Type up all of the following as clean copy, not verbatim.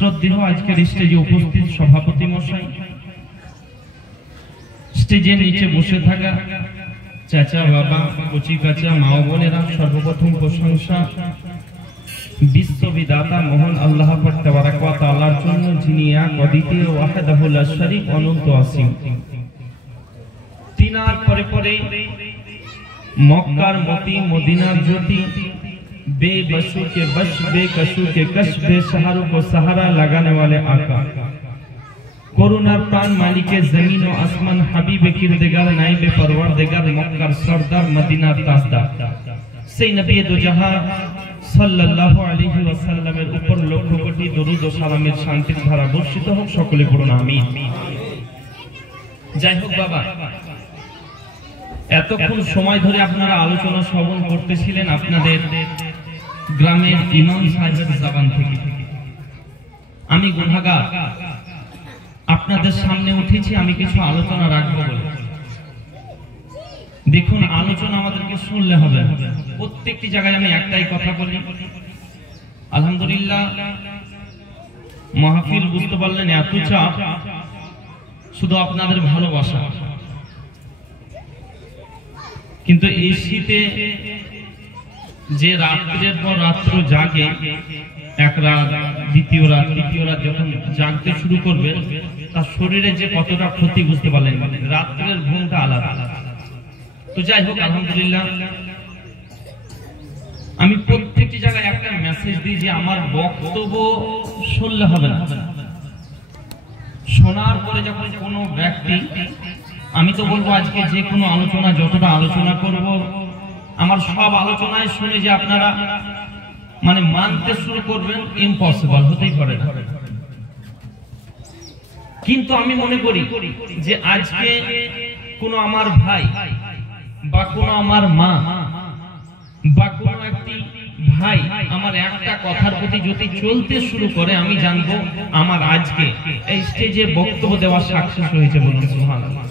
শ্রদ্ধেয় আজকের স্টেজে উপস্থিত সভাপতি মশাই, স্টেজের নিচে বসে থাকা চাচা বাবা, কচি কাচা, মা বোনেরা, সর্বপ্রথম প্রশংসা বিশ্ববিদাতা মহান আল্লাহ পাক তাবারাক ওয়া তাআলার জন্য, যিনি এক অদ্বিতীয় ওয়াহদাহু লা শারীক অনন্ত অসীম। তিনার পরে পরে মক্কার মতি, মদিনার জ্যোতি, बेबसू के बश, बेकसू के कश, बेसहारों को सहारा लगाने वाले आका, कोरोनार प्राण मालिके जमीन व आसमान, हबीबे किरदेगार, नाइबे परवरदिगार, मक्कार सरदार, मदीनार ताजदार, সেই নবী দো জাহান সাল্লাল্লাহু আলাইহি ওয়াসাল্লামের উপর লক্ষ কোটি দরুদ ও সালামের শান্তির ধারা বর্ষিত হোক। সকলে পড়ুন আমিন। যাই হোক বাবা, এতক্ষণ সময় ধরে আপনারা আলোচনা শ্রবণ করতেছিলেন আপনাদের গ্রামের ইমাম সাহেবের জবান থেকে। আমি গুনাহগার, আপনাদের সামনে উঠেছি আমি কিছু আলোচনা রাখবো বলে। দেখুন, আলোচনা আমাদেরকে শুনলে হবে। প্রত্যেকটি জায়গায় আমি একটাই কথা বলি, আলহামদুলিল্লাহ মাহফিল বুঝতে পারলেন এত চাপ, শুধু আপনাদের ভালোবাসা। কিন্তু এই শীতে যে রাত্রের পর রাত্র জাগে, এক রাত, দ্বিতীয় রাত, তৃতীয় রাত যখন জাগতে শুরু করবে, তার শরীরে যে কতটা ক্ষতি বুঝতে পারলেন। রাত্রের ঘুমটা আলাদা। তো যাই হোক, আলহামদুলিল্লাহ আমি প্রত্যেকটি জায়গায় একটা মেসেজ দিই যে আমার বক্তব্য শুনলে হবে না, শোনার পরে যখন কোনো ব্যক্তি, আমি তো বলবো আজকে যে কোনো আলোচনা, যতটা আলোচনা করব, আমার সব আলোচনায় শুনে যে আপনারা মানে মানতে শুরু করবেন, ইম্পসিবল, হতেই পারে না। কিন্তু আমি মনে করি যে আজকে কোনো আমার ভাই বা কোনো আমার মা বা কোনো একটি ভাই আমার একটা কথার প্রতি যদি চলতে শুরু করে, আমি জানবো আমার আজকে এই স্টেজে বক্তব্য দেওয়া সাকসেস হয়েছে। বলুন সুবহানাল্লাহ।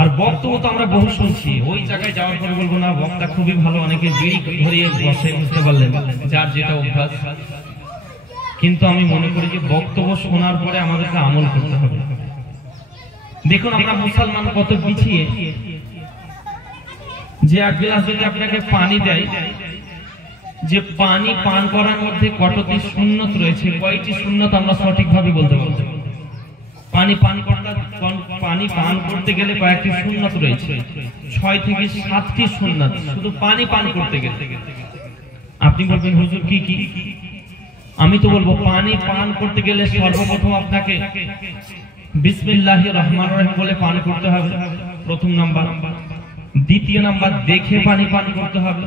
আর বক্তব্য তো আমরা বহু শুনছি, ওই জায়গায় যাওয়ার পরে বলবো না বক্তা খুবই ভালো, অনেকে বিড়ি ধরিয়ে বসে, বুঝতে পারলেন, যার যেটা অভ্যাস। কিন্তু আমি মনে করি যে বক্তব্য শোনার পরে আমাদেরকে আমল করতে হবে। দেখুন, আমরা মুসলমান কত পিছিয়ে, যে এক গ্লাস যদি আপনাকে পানি দেয়, যে পানি পান করার মধ্যে কতটি সুন্নত রয়েছে, কয়টি সুন্নত আমরা সঠিকভাবে বলতে পারবো। পানি পান করতে গেলে কয়েকটি সুন্নত রয়েছে, 6 থেকে 7টি সুন্নত শুধু পানি পান করতে গেলে। আপনি বলবেন হুজুর কি কি? আমি তো বলবো পানি পান করতে গেলে সর্বপ্রথম আপনাকে বিসমিল্লাহির রহমানির রহিম বলে পান করতে হবে, প্রথম নাম্বার। দ্বিতীয় নাম্বার, দেখে পানি পান করতে হবে।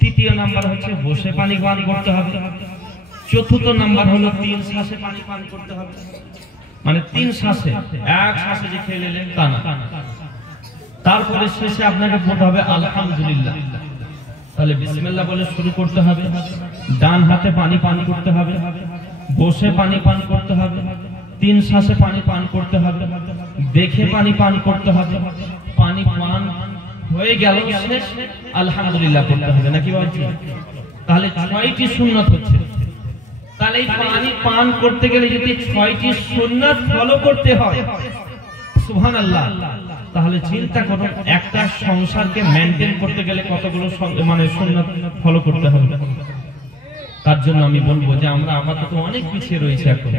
তৃতীয় নাম্বার হচ্ছে বসে পানি পান করতে হবে। চতুর্থ নাম্বার হলো 3 শ্বাসে পানি পান করতে হবে। মানে 3 শ্বাসে, এক শ্বাসে যে খেয়ে নিলেন তা না। তারপরে শেষে আপনাকে বলতে হবে আলহামদুলিল্লাহ। তাহলে বিসমিল্লাহ বলে শুরু করতে হবে। ডান হাতে পানি পান করতে হবে, বসে পানি পান করতে হবে, 3 শ্বাসে পানি পান করতে হবে, দেখে পানি পান করতে হবে। পানি পান হয়ে গেল, শেষ আলহামদুলিল্লাহ করতে হবে, নাকি বলছি? তাহলে 6টি সুন্নাত হচ্ছে। তাহলে এই পানি পান করতে গেলে যদি 6টি সুন্নাত ফলো করতে হয়, সুবহানাল্লাহ, তাহলে চিন্তা করো একটা সংসারকে মেইনটেইন করতে গেলে কতগুলো মানে সুন্নাত ফলো করতে হবে। তার জন্য আমি বলবো যে আমরা আপাতত অনেক পিছিয়ে রয়েছে এখন।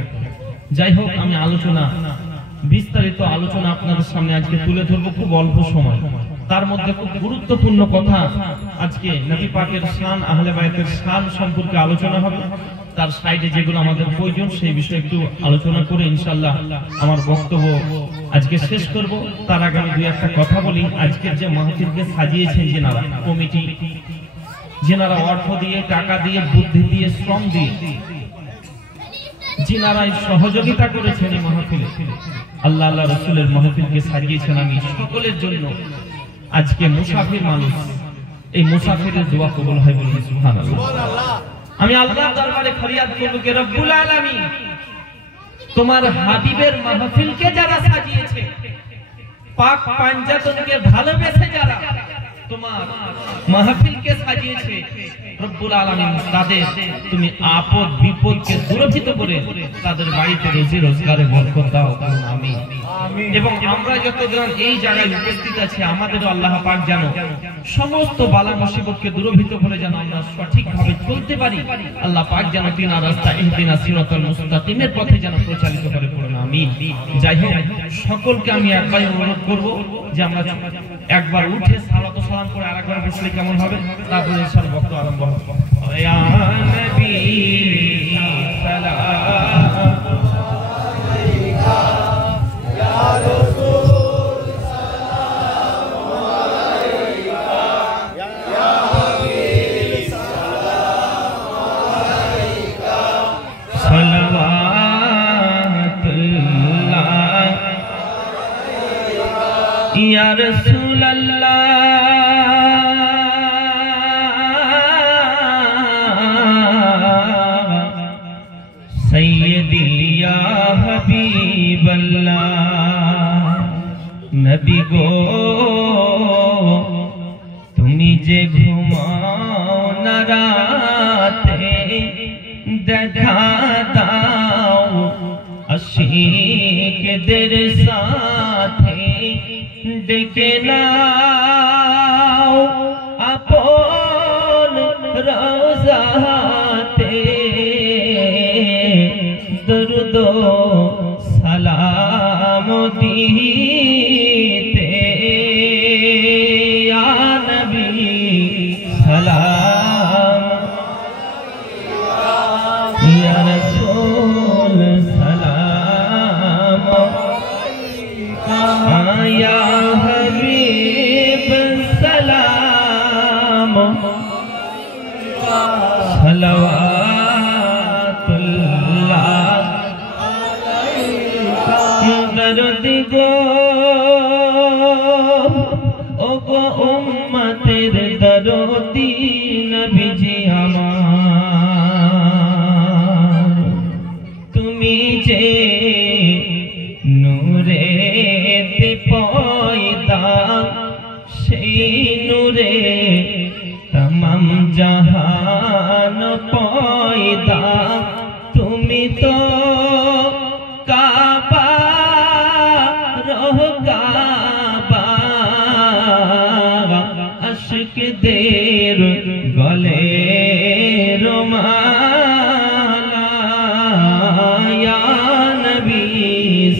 যাই হোক, আমি আলোচনা, বিস্তারিত আলোচনা আপনাদের সামনে আজকে তুলে ধরবো খুব অল্প সময়। তার মধ্যে খুব গুরুত্বপূর্ণ কথা, আজকে নবী পাকের শান, আহলে বাইতের শান সম্পর্কে আলোচনা হবে। তার সাইডে যেগুলো আমাদের প্রয়োজন সেই বিষয়ে একটু আলোচনা করে ইনশাআল্লাহ আমার বক্তব্য আজকে শেষ করব। তার আগে আমি 2-1টা কথা বলি। আজকের যে মাহফিলকে সাজিয়েছেন যেনারা, কমিটি, যেনারা অর্থ দিয়ে, টাকা দিয়ে, বুদ্ধি দিয়ে, শ্রম দিয়ে, যিনারা সহযোগিতা করেছেন এই মাহফিলে, আল্লাহ আল্লাহ রাসূলের মাহফিলকে সাজিয়েছেন, আমি সকলের জন্য আজকে মুসাফির মানুষ, এই মুসাফিরের দোয়া কবুল হয় বলুন সুবহানাল্লাহ। আমি আল্লাহর দরবারে ফরিয়াদ করব যে রব্বুল আলামিন, তোমার হাবিবের মাহফিলকে যারা সাজিয়েছে, পাক পাঞ্জাতনকে ভালোবেসে যারা তোমার মাহফিলকে সাজিয়েছে রব্বুল আলামিন তাদের তুমি আপদ বিপদকে দূরীভূত করে তাদের বাড়িতে রুজি রোজগারে বরকত দাও আমিন। এবং আমরা যতজন এই জায়গায় উপস্থিত আছি আমাদেরও আল্লাহ পাক যেন সমস্ত বালা মুসিবতকে দূরীভূত করে যেন আমরা সঠিকভাবে চলতে পারি। আল্লাহ পাক যেন তিনা রাস্তা ইহদিনাস সিরাতাল মুস্তাকিমের পথে যেন প্রচালিত করে পড়ুন আমিন। যাই হোক, সকলকে আমি একবার অনুরোধ করব যে আমরা একবার উঠে সালাত ও সালাম করে আরেকবার বসলে কেমন হবে, তারপরে ইনশাআল্লাহ বক্তব্য আরম্ভ হবে। ইয়া নবী সালাম আলাইকা, ইয়া রাসূল সালাম আলাইকা, ইয়া হাবিব সালাম আলাইকা, সালাওয়াতুল্লাহ ইয়া রাসূলুল্লাহ সাইয়্যিদি ইয়া হাবিবাল্লাহ। নবী গো তুমি যে ঘুমাও না রাতে দেখা দাও আশিকদের সাথে ডেকে নাও আপন রওজাতে দরুদ সালাম দিতে ইয়া নবী সালাম ইয়া রাসূল সালাম ইয়া হাবিব সালাম সালাওয়াতুল্লাহ আলাইকা। দরদ গো ও গো উম্মতের দরদি নবীজি আমার, তুমি যে নূরে পয়দা সেই নূরে তমাম জাহান পয়দা। তুমি তো কাবা রহ কাবা আশিকদের গলে রুমালা। ইয়া নবী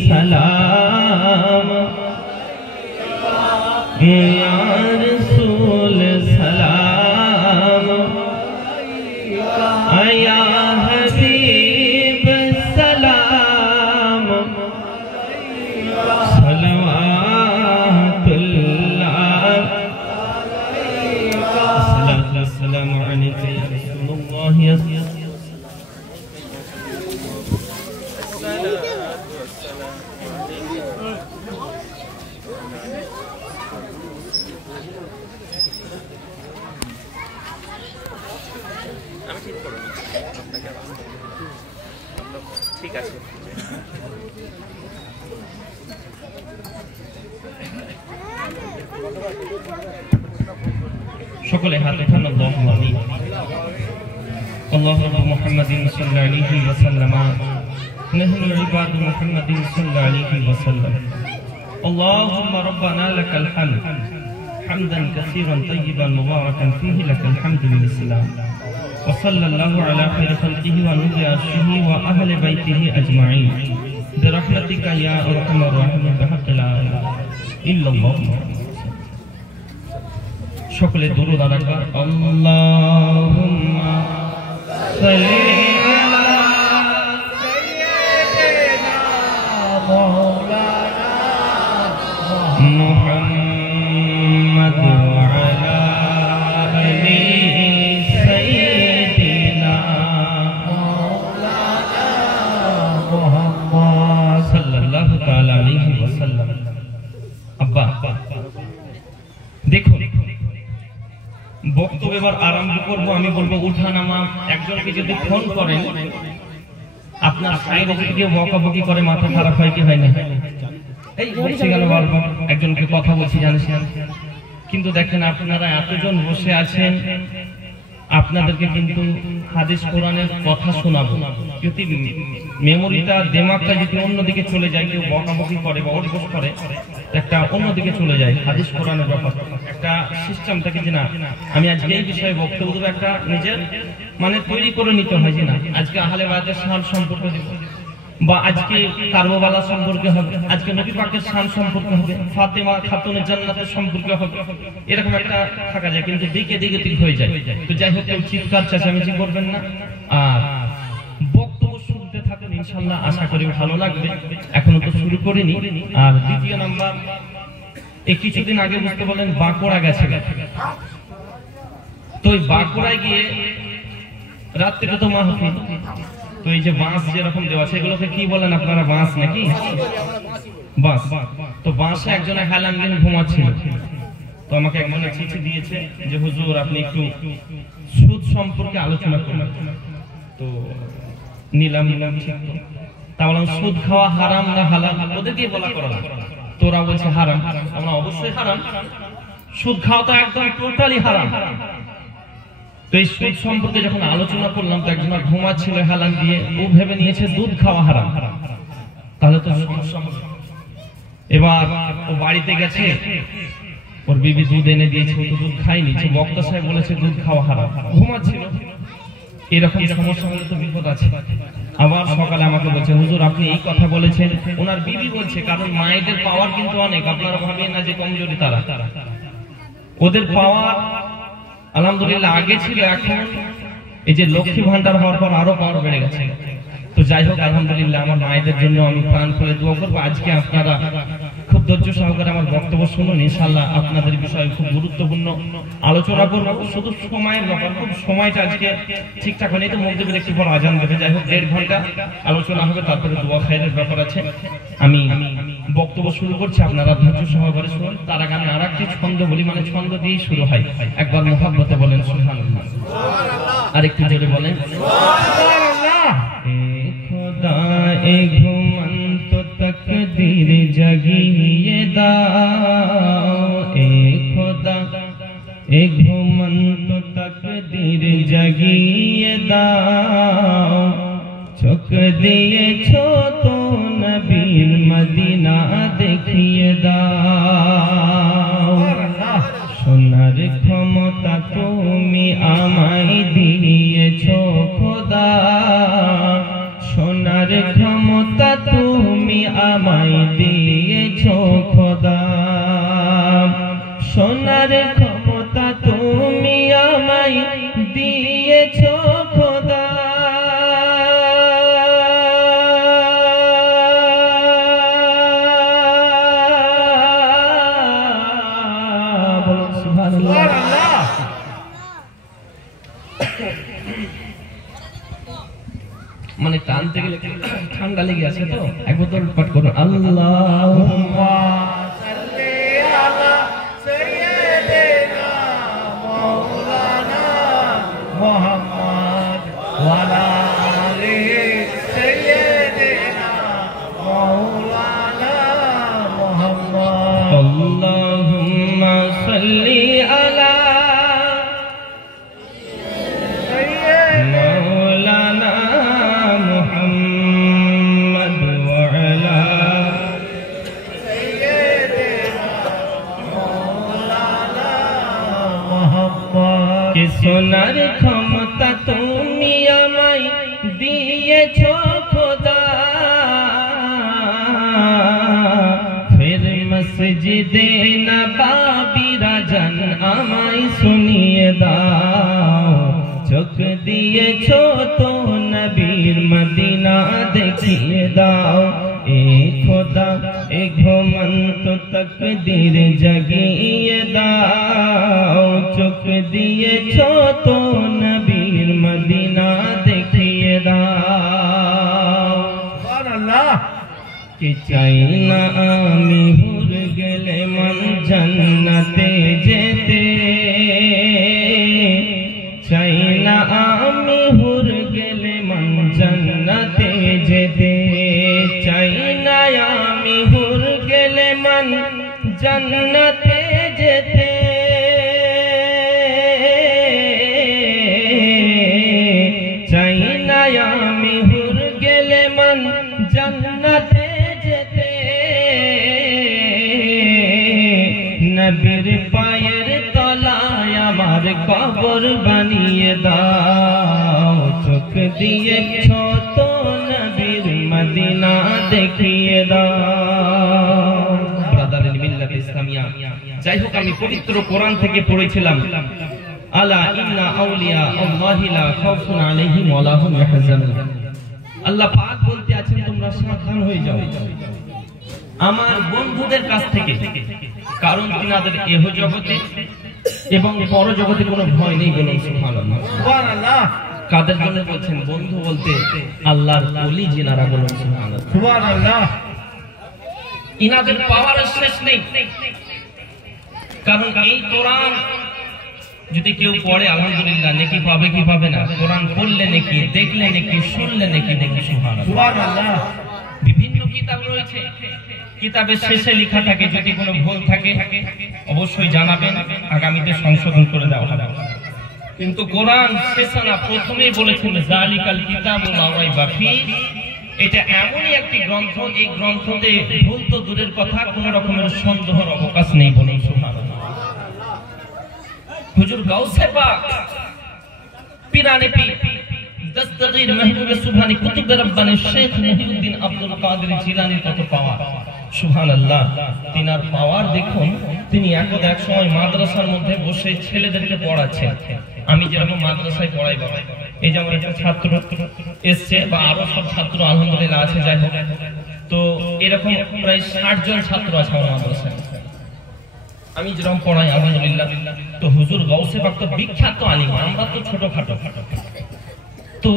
সালাম ইয়া রাসূল সালাম ইয়া হাবিব সালাম সালাওয়াতুল্লাহ আলাইকা। আসসালামু আলাইকা ইয়া রাসূলুল্লাহ ইয়া ঠিক আছে। সকলে হাত উঠান আল্লাহুম্মা আমিন। আল্লাহুম্মা মুহাম্মাদিন সাল্লাল্লাহু আলাইহি ওয়া সাল্লাম নাহনু ইবাদু মুহাম্মাদিন সাল্লাল্লাহু আলাইহি ওয়া সাল্লাম। আল্লাহুম্মা রাব্বানা লাকাল হামদ হামদান কাসীরান তাইয়িবান মুবারাকান ফীহি লাকাল হামদু বিল ইসলাম। وصلى الله على خير خلقه ونور عرشه وأهل بيته أجمعين برحمتك يا أرحم الراحمين بحق لا إله إلا الله. সকলে দুরূদ আদায় কর। আল্লাহুম্মা সাল্লি আলা সাইয়্যিদিনা মাওলানা মুহাম্মদ ওয়া আলা আলি দেখুন, বক্তব্য এবার আরম্ভ করব। আমি বলবো উঠানামা। একজনকে যদি ফোন করেন আপনার সাইডে যদি কেউ বকাবকি করে মাথা খারাপ হয় কি হয় না? এই বলছি গেল বারবার একজনকে কথা বলছি জানিস কিন্তু দেখেন আপনারা এতজন বসে আছেন, আপনাদেরকে কিন্তু হাদিস কোরআনের কথা শোনাবো, যদি মেমোরিটা দিমাগটা যদি অন্যদিকে চলে যায়, কেউ বকাবকি করে বা ওঠবোস করে, একটা অন্যদিকে চলে যায় হাদিস কোরআনের ব্যাপার, একটা সিস্টেম থাকে যে না আমি আজকে এই বিষয়ে বক্তব্য দেবো, একটা নিজের মানে তৈরি করে নিতে হয় যে না আজকে আহলে বায়াতের শান সম্পর্কে দেব, বা আজকে কারবালা সম্পর্কে হবে, আজকে নবী পাকের শান সম্পর্কে হবে, ফাতেমা খাতুনের জান্নাতের সম্পর্কে হবে, এরকম একটা থাকা যায়, কিন্তু দিকে দিকে ঠিক হয়ে যায়। তো যাই হোক, কেউ চিৎকার চেঁচামেচি করবেন না, আর বক্তব্য শুনতে থাকুন, ইনশাআল্লাহ আশা করি ভালো লাগবে। এখনো তো শুরু করিনি। আর দ্বিতীয় নাম্বার, এই কিছুদিন আগে বুঝতে বলেন বাঁকুড়া গেছে, তো ওই বাঁকুড়ায় গিয়ে রাত্রিতে তো মাহফিল, তো এই যে বাঁশ যেরকম দেওয়া সেগুলোকে কি বলেন আপনারা? বাঁশ নাকি? বাঁশ। তো বাঁশে একজনে হেলান দিন ঘুমাচ্ছিল, তো আমাকে একজনে চিঠি দিয়েছে যে হুজুর আপনি একটু সুদ সম্পর্কে আলোচনা করুন। তো নিলাম ঠিক, তা বললাম সুদ খাওয়া হারাম না হালাল? ওদেরকে বলা করা, তোরা বলছে হারাম, আমরা অবশ্যই হারাম, সুদ খাওয়া তো একদম টোটালি হারাম। তো এই সুদ সম্পর্কে যখন আলোচনা করলাম, তো একজন ঘুমাচ্ছিল হেলান দিয়ে, ও ভেবে নিয়েছে দুধ খাওয়া হারাম, তাহলে তো এবার ও বাড়িতে গেছে, ওর বিবি দুধ এনে দিয়েছে, ও তো দুধ খায়নি, বক্তা সাহেব বলেছে দুধ খাওয়া হারাম, ঘুমাচ্ছিল। এরকম সমস্যা হলে তো বিপদ আছে। আবার সকালে আমাকে বলছে হুজুর আপনি এই কথা বলেছেন, ওনার বিবি বলছে, কারণ মায়েদের পাওয়ার কিন্তু অনেক, আপনারা ভাবেন না যে কমজোরি তারা, ওদের পাওয়ার আলহামদুলিল্লাহ আগে ছিল, এখন এই যে লক্ষ্মী ভান্ডার হওয়ার পর আরো পাওয়ার বেড়ে গেছে। তো যাই হোক আলহামদুলিল্লাহ, আমার মায়েদের জন্য আমি প্রাণ খুলে দোয়া করবো। আজকে আপনারা খুব ধৈর্য সহকারে আমার বক্তব্য শুনুন, ইনশাআল্লাহ আপনাদের বিষয়ে খুব গুরুত্বপূর্ণ আলোচনা করবো। শুধু সময়ের ব্যাপার, খুব সময়টা আজকে ঠিকঠাক হয়নি, তো মধ্যে একটু পর আজান দেবে। যাই হোক 1.5 ঘন্টা আলোচনা হবে, তারপরে দোয়া খায়ের ব্যাপার আছে। আমি বক্তব্য শুরু করছি, আপনারা ধৈর্য সহকারে শুনুন। তার আগে আমি আর একটি ছন্দ বলি, মানে ছন্দ দিয়েই শুরু হয়। একবার মুহাব্বতে বলেন সুবহানাল্লাহ, আর একটু জোরে বলেন সুবহানাল্লাহ। खुदा ए घुमन तो तकदीर जगिए दाओ, ए खुदा ए घुमन तो तकदीर जगिए दाओ, चुक दिए छो तो नबीर मदीना देखिए दाओ, সোনার ক্ষমতা তুমি আমায় দিয়েছো খোদা, সোনার ক্ষমতা তুমি আমায় দিয়েছো খোদা, সোনার ক্ষমতা তুমি আমায় দিয়েছো খোদা, মানে টানতে গেলে ঠান্ডা লেগে আছে, তো এক বোতল পাঠ করুন। আল্লাহুম্মা সাল্লি আলা সাইয়্যিদিনা মাওলানা মুহাম্মদ ওয়া আলা আলি সাইয়্যিদিনা মাওলানা মুহাম্মদ। আল্লাহুম্মা সাল্লি আলা সোনার ক্ষমতা তুমি আমায় দিয়েছো খোদা, ফির মসজিদে নববী রাজন আমায় শুনিয়ে দাও, চোখ দিয়েছো তো নবীর মদিনা দেখিয়ে দাও, এ খোদা এ ঘুমন্ত তকদীর জাগিয়ে দাও, চোখ দিয়েছো তো নবীর মদিনা দেখিয়ে দাও। সুবহানাল্লাহ। কে চাই না আমি হুর গেলে মন জান্নাতে যেতে, চাই না আমি হুর গেলে মন জান্নাতে যেতে, চাই না আমি হুর গেলে মন জান্নাতে যেতে, মেহমান জান্নাতে যেতে নবীর পায়ের তলায় আমার কবর বানিয়ে দাও চোখ দিয়ে ছোট নবীর মদিনা দেখিয়ে দাও। ব্রাদারের মিল্লাত ইসলামিয়া, যাই হোক আমি পবিত্র কোরআন থেকে পড়েছিলাম আলা ইন্না আউলিয়া আল্লাহি লা খাউফুন আলাইহিম ওয়া লা হুম ইয়াহজানুন। আল্লাহ পাক বলতে আছেন তোমরা সাবধান হয়ে যাও আমার বন্ধুদের কাছ থেকে, কারণ তিনাদের এহ জগতে এবং পর জগতে কোনো ভয় নেই। বলুন সুবহানাল্লাহ। সুবহানাল্লাহ। কাদের জন্য বলছেন? বন্ধু বলতে আল্লাহর ওলি যিনারা। বলুন সুবহানাল্লাহ। সুবহানাল্লাহ। ইনাদের পাওয়ার শেষ নেই, কারণ এই কোরআন যদি কেউ পড়ে আলহামদুলিল্লাহ নেকি পাবে কি পাবে না? কোরআন পড়লে নেকি, দেখলে নেকি, শুনলে নেকি। দেখি সুবহানাল্লাহ। বিভিন্ন কিতাব রয়েছে, কিতাবের শেষে লেখা থাকে যদি কোনো ভুল থাকে অবশ্যই জানাবেন, আগামীতে সংশোধন করে দেওয়া হবে। কিন্তু কোরআন শেষে না, প্রথমেই বলেছেন জালিকাল কিতাবু লা রাইবা ফীহ। এটা এমনই একটি গ্রন্থ, এই গ্রন্থতে ভুল তো দূরের কথা, কোন রকমের সন্দেহের অবকাশ নেই। বলুন সুবহানাল্লাহ। হুজুর গাউসে পাক পীরানে পীর দস্তগীর মাহবুবে সুবহানী কুতুব রব্বানী শেখ মুহিউদ্দিন আব্দুল কাদের জিলানীর কত পাওয়ার। সুবহানাল্লাহ। তিনার পাওয়ার দেখুন, তিনি এক সময় মাদ্রাসার মধ্যে বসে ছেলেদেরকে পড়াচ্ছেন। আমি যেরকম মাদ্রাসায় পড়াই বাবা, এই যে আমার একটা ছাত্র এসছে বা আরো সব ছাত্র আলহামদুলিল্লাহ আছে, যাই হোক তো এরকম প্রায় 60 জন ছাত্র আছে আমার মাদ্রাসায়। আমি যেরকম পড়াই আলহামদুলিল্লাহ, তো হুজুর গাউসে পাক তো বিখ্যাত আলিম, আমরা তো ছোটখাটো। তো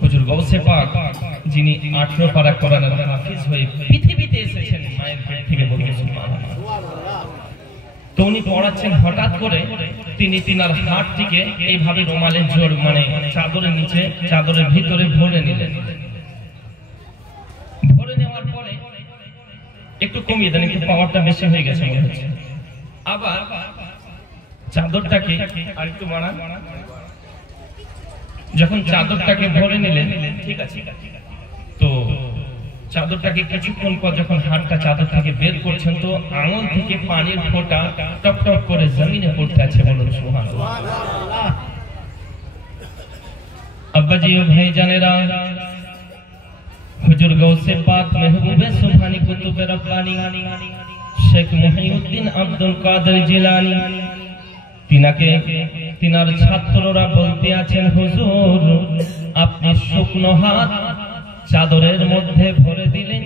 হুজুর গাউসে পাক যিনি 18 পারা কোরআনের হাফেজ হয়ে পৃথিবীতে এসেছেন মায়ের পেট থেকে। বলুন সুবহানাল্লাহ। তো উনি পড়াচ্ছেন, হঠাৎ করে তিনি তিনার হাতটিকে এইভাবে রুমালের জোর মানে চাদরের নিচে, চাদরের ভিতরে ভরে নিলেন। ভরে নেওয়ার পরে একটু কমিয়ে দেন, একটু পাওয়ারটা বেশি হয়ে গেছে মনে হচ্ছে। আবার চাদরটাকে আরেকটু বাড়ান। যখন চাদরটাকে ভরে নিলেন, ঠিক আছে, তো চাদরটাকে কিছুক্ষণ পর যখন হাতটা চাদর থেকে বের করছেন, তো আঙুল থেকে পানির ফোঁটা টপ টপ করে জমিনে পড়তে আছে। বলুন সুবহানাল্লাহ। আব্বাজি ও ভাইজানেরা, হুজুর গাউসে পাক মাহবুবে সুবহানী কুতুবে রব্বানী শেখ মুহিউদ্দিন আব্দুল কাদের জিলানী, তিনার ছাত্ররা বলতে আছেন হুজুর আপনি শুকনো হাত চাদরের মধ্যে ভরে দিলেন,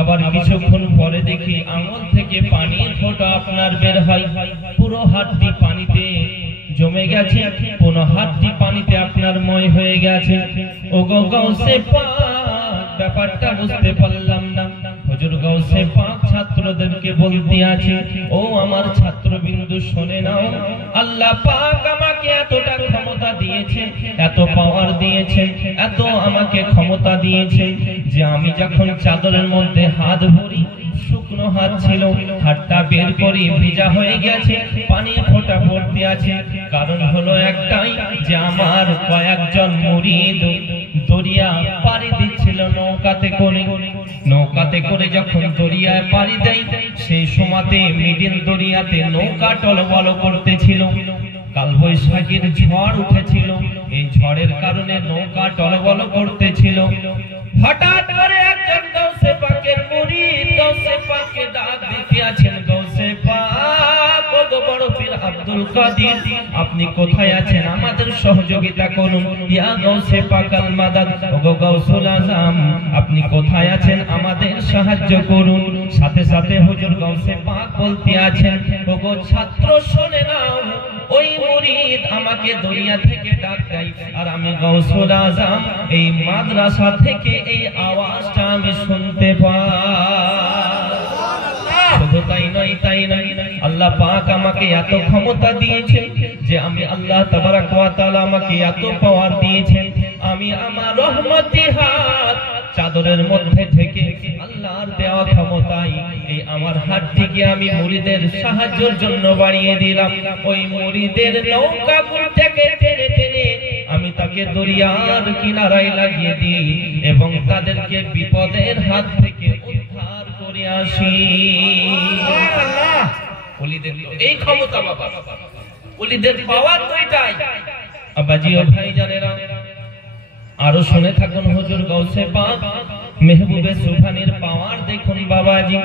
আবার কিছুক্ষণ পরে দেখি আঙুল থেকে পানির ফোঁটা আপনার বের হয়, পুরো হাতটি পানিতে জমে গেছে, পুরো হাতটি পানিতে আপনার ময় হয়ে গেছে। ও গাউসে পাক ব্যাপারটা বুঝতে পারলাম না। হুজুর গাউসে পাক ছাত্রদেরকে বলতে আছে, ও আমার ছাত্রবিন্দু শুনে নাও, আল্লাহ পাক আমাকে এতটা ক্ষমতা দিয়েছেন, এত পাওয়ার দিয়েছেন, এত আমাকে ক্ষমতা দিয়েছেন যে আমি যখন চাদরের মধ্যে হাত ভরি, শুকনো হাত ছিল, হাতটা বের করি ভিজা হয়ে গেছে, পানির ফোঁটা পড়তে আছে। কারণ হলো একটাই যে আমার কয়েকজন মুরিদ দরিয়া পাড়ি দিচ্ছিল নৌকাতে করে যখন দরিয়ায় পাড়ি দেয়, সেই সময়তে মিডিল দরিয়াতে নৌকা টলমল করতেছিল। কালবৈশাখীর ঝড় উঠেছিল, এই ঝড়ের কারণে নৌকা টলমল করতেছিল। হঠাৎ করে একজন গাউসে পাকের মুরিদ গাউসে পাককে ডাক দিতে আছেন, গাউসে পাক ও বড় পীর আব্দুল কাদের আপনি কোথায় আছেন, আমাদের সহযোগিতা করুন। ইয়া গাউসে পাক আল মাদাদ, ও গাউসুল আজম আপনি কোথায় আছেন, আমাদের সাহায্য করুন। সাথে সাথে হুজুর গাউসে পাক বলতে আছেন, ও গো ছাত্র শুনে নাও, ওই মুরিদ আমাকে দরিয়া থেকে ডাক দেয়, আর আমি গাউসুল আজম এই মাদ্রাসা থেকে এই আওয়াজটা আমি শুনতে পাই। শুধু তাই নয়, আল্লাহ পাক আমাকে এত ক্ষমতা দিয়েছেন যে আমি আল্লাহ তাবারাক ওয়া তাআলা আমাকে এত পাওয়ার দিয়েছেন, আমি আমার রহমতি হাত চাদরের মধ্যে থেকে আল্লাহর দেওয়া ক্ষমতায় এই আমার হাতটিকে আমি মুরিদের সাহায্যের জন্য বাড়িয়ে দিলাম। ওই মুরিদের নৌকাগুলো থেকে টেনে টেনে আমি আমি তাকে দরিয়ার কিনারায় লাগিয়ে দিই এবং তাদেরকে বিপদের হাত থেকে উদ্ধার করে আসি। ওলিদের এই ক্ষমতা বাবা, ওলিদের পাওয়ার তো এটাই। আব্বাজি ও ভাইজানেরা আরো শুনে থাকুন, হুজুর গাউসে পাক মেহবুবে সুবহানের পাওয়ার দেখুন বাবাজি।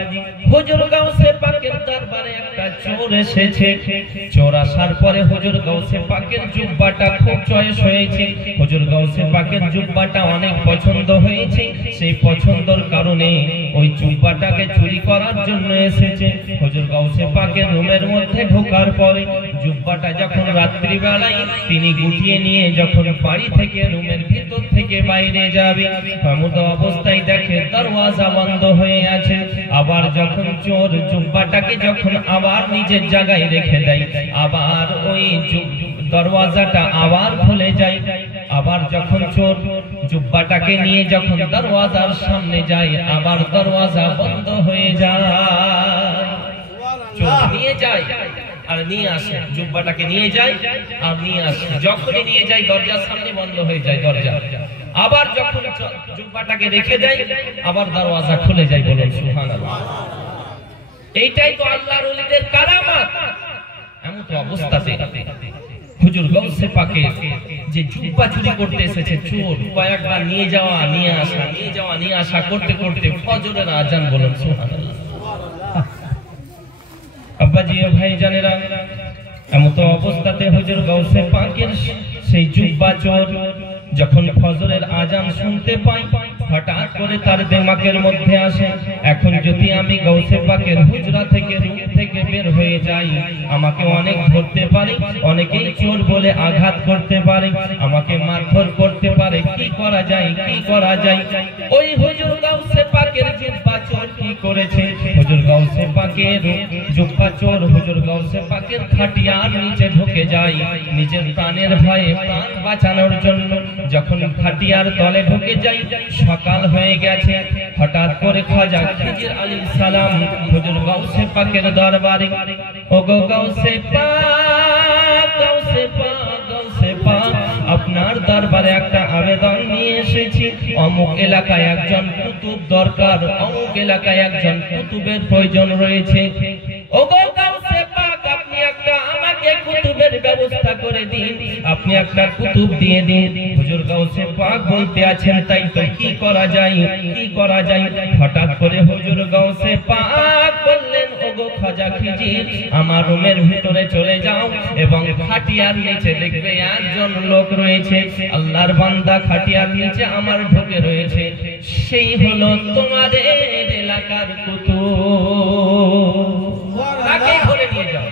হুজুর গাউসে পাকের দরবারে একটা চোর এসেছে। চোর আসার পরে হুজুর গাউসে পাকের জুব্বাটা খুব চয়েস হয়েছে। হুজুর গাউসে পাকের জুব্বাটা অনেক পছন্দ হয়েছে। সেই পছন্দের কারণে ওই জুব্বাটাকে চুরি করার জন্য এসেছে। হুজুর গাউসে পাকের রুমের মধ্যে ঢোকার পরে জুব্বাটা যখন রাত্রি বেলায় তিনি গুটিয়ে নিয়ে যখন বাড়ি থেকে রুমের ভিতর থেকে বাইরে যাবে, এমন অবস্থায় দেখে দরওয়াজা বন্ধ হয়ে আছে। আবার যখন চোর জুব্বাটাকে যখন আবার নিজের জায়গায় রেখে দেয়, আবার ওই দরওয়াজাটা আবার খুলে যায়। আবার যখন চোর জুব্বাটাকে নিয়ে যখন দরওয়াজার সামনে যায়, আবার দরওয়াজা বন্ধ হয়ে যায়। চোর নিয়ে যায় আর নিয়ে আসে, জুব্বাটাকে নিয়ে যায় আর নিয়ে আসে। যখনই নিয়ে যায় দরজার সামনে বন্ধ হয়ে যায় দরজা। আবার যখন জুব্বাটাকে রেখে দেয়, আবার দরওয়াজা খুলে যায়। বলুন সুবহানাল্লাহ। এইটাই তো আল্লাহর ওলিদের কারামাত। এমন তো অবস্থাতে হুজুর গাউসে পাকে যে জুব্বা চুরি করতে এসেছে চোর, কয়েকবার নিয়ে যাওয়া নিয়ে আসা, নিয়ে যাওয়া নিয়ে আসা করতে করতে ফজরের আজান। বলুন সুবহানাল্লাহ। আব্বাজি ও ভাইজানেরা এমন তো অবস্থাতে হুজুর গাউসে পাকের সেই জুব্বা চোর যখন ফজরের আজান শুনতে পাই, হঠাৎ করে তার দিমাগের মধ্যে আসে, এখন যদি আমি গাউসে পাকের হুজরা থেকে রুম থেকে বের হয়ে যাই, আমাকে অনেক ধরতে পারে, অনেকেই চোর বলে আঘাত করতে পারে, আমাকে মারধর করতে পারে। কি করা যায়, কি করা যায়? ওই হুজুর গাউসে পাকের জুব্বা চোর কি করেছে? হুজুর গাউসে পাকের জুব্বা চোর হুজুর গাউসে পাকের খাটিয়ার নিচে ঢুকে যায় নিজের প্রাণের ভয়ে, প্রাণ বাঁচানোর জন্য। যখন খাটিয়ার তলে ঢুকে যাই, সকাল হয়ে গেছে। হঠাৎ করে খাজা খিজির আলাইহিস সালাম হুজুর গাউসে পাকের দরবারে, ওগো গাউসে পাক, গাউসে পাক, গাউসে পাক, আপনার দরবারে একটা আবেদন নিয়ে এসেছি। অমুক এলাকায় একজন কুতুব দরকার, অমুক এলাকায় একজন কুতুবের প্রয়োজন রয়েছে। ওগো গাউসে পাক, আপনি একটা আমাকে কুতুবের ব্যবস্থা করে দিন, আপনি একটা কুতুব দিয়ে দিন। হুজুর গাউসে পাক বলতে আছেন, তাই তো, কি করা যায়, কি করা যায়? হঠাৎ করে হুজুর গাউসে পাক বললেন, ওগো খাজা খিজির, আমার রুমের ভিতরে চলে যাও এবং খাটিয়ার নিচে দেখবে একজন লোক রয়েছে, আল্লাহর বান্দা খাটিয়ার নিচে আমার ঢুকে রয়েছে, সেই হলো তোমাদের এলাকার কুতুব, তাকে ধরে নিয়ে যাও।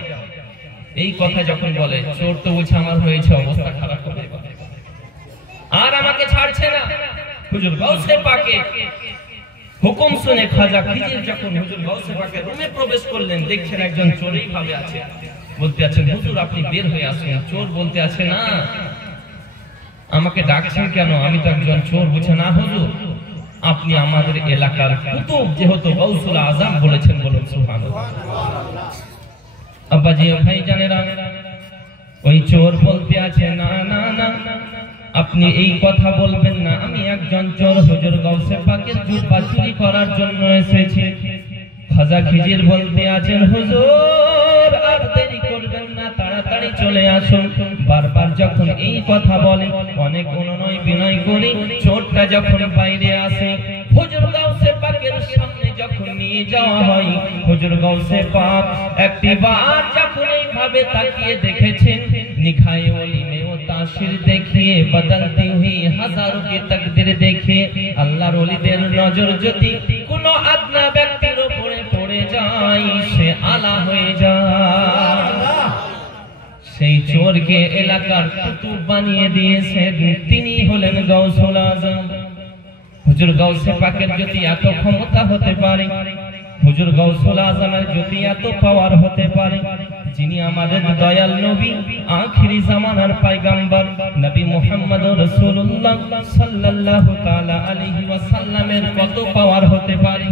এই কথা যখন বলে, চোর তো বলছে আমার হয়েছে অবস্থা খারাপ করে আর আমাকে ছাড়ছে না। হুজুর গাউসে পাকে হুকুম শুনে খাজা খিজির যখন হুজুর গাউসে পাকের রুমে প্রবেশ করলেন, দেখছেন একজন চোরই ভাবে আছে। বলতে আছেন, হুজুর আপনি বের হয়ে আসুন। চোর বলতে আছে, না, আমাকে ডাকছেন কেন? আমি তো একজন চোর। বলছে, না হুজুর, আপনি আমাদের এলাকার কুতুব, যেহেতু গাউসুল আজম বলেছেন। বলুন সুবহানাল্লাহ। আব্বাজি ও ভাইজানেরা, ওই চোর বলতে আছে, না না না, আপনি এই কথা বলবেন না, আমি একজন চোর, হুজুর গাউসে পাকের জুব্বা চুরি করার জন্য এসেছি। খাজা খিজির বলতে আছেন, হুজুর আর দেরি করবেন না, তাড়াতাড়ি চলে আসুন। বারবার যখন এই কথা বলে, অনেক অনুনয় বিনয় করে চোরটা যখন বাইরে আসে, হুজুর গাউসে পাকের সামনে যখন নিয়ে যাওয়া হয়, হুজুর গাউসে পাক একটিবার যখন এইভাবে তাকিয়ে দেখেছেন, নিখায়ে ওলি মে ও তাসির দেখিয়ে বদলতি হুই হাজারোं की तकदीर देखिए, আল্লাহর ওলিদের নজর যদি কোন আদনা ব্যক্তির উপরে পড়ে যায়, সে আলা হয়ে যায়। সেই চোরকে এলাকার কুতুব বানিয়ে দিয়েছেন, তিনি হলেন গাউসুল আজম। হুজুর গাউসে পাকের যদি এত ক্ষমতা হতে পারে, হুজুর গাউসুল আজমের যদি এত পাওয়ার হতে পারে, যিনি আমাদের দয়াল নবী, আখিরি জামানার পয়গম্বর নবী মুহাম্মদ রাসূলুল্লাহ সাল্লাল্লাহু তাআলা আলাইহি ওয়াসাল্লামের কত পাওয়ার হতে পারে।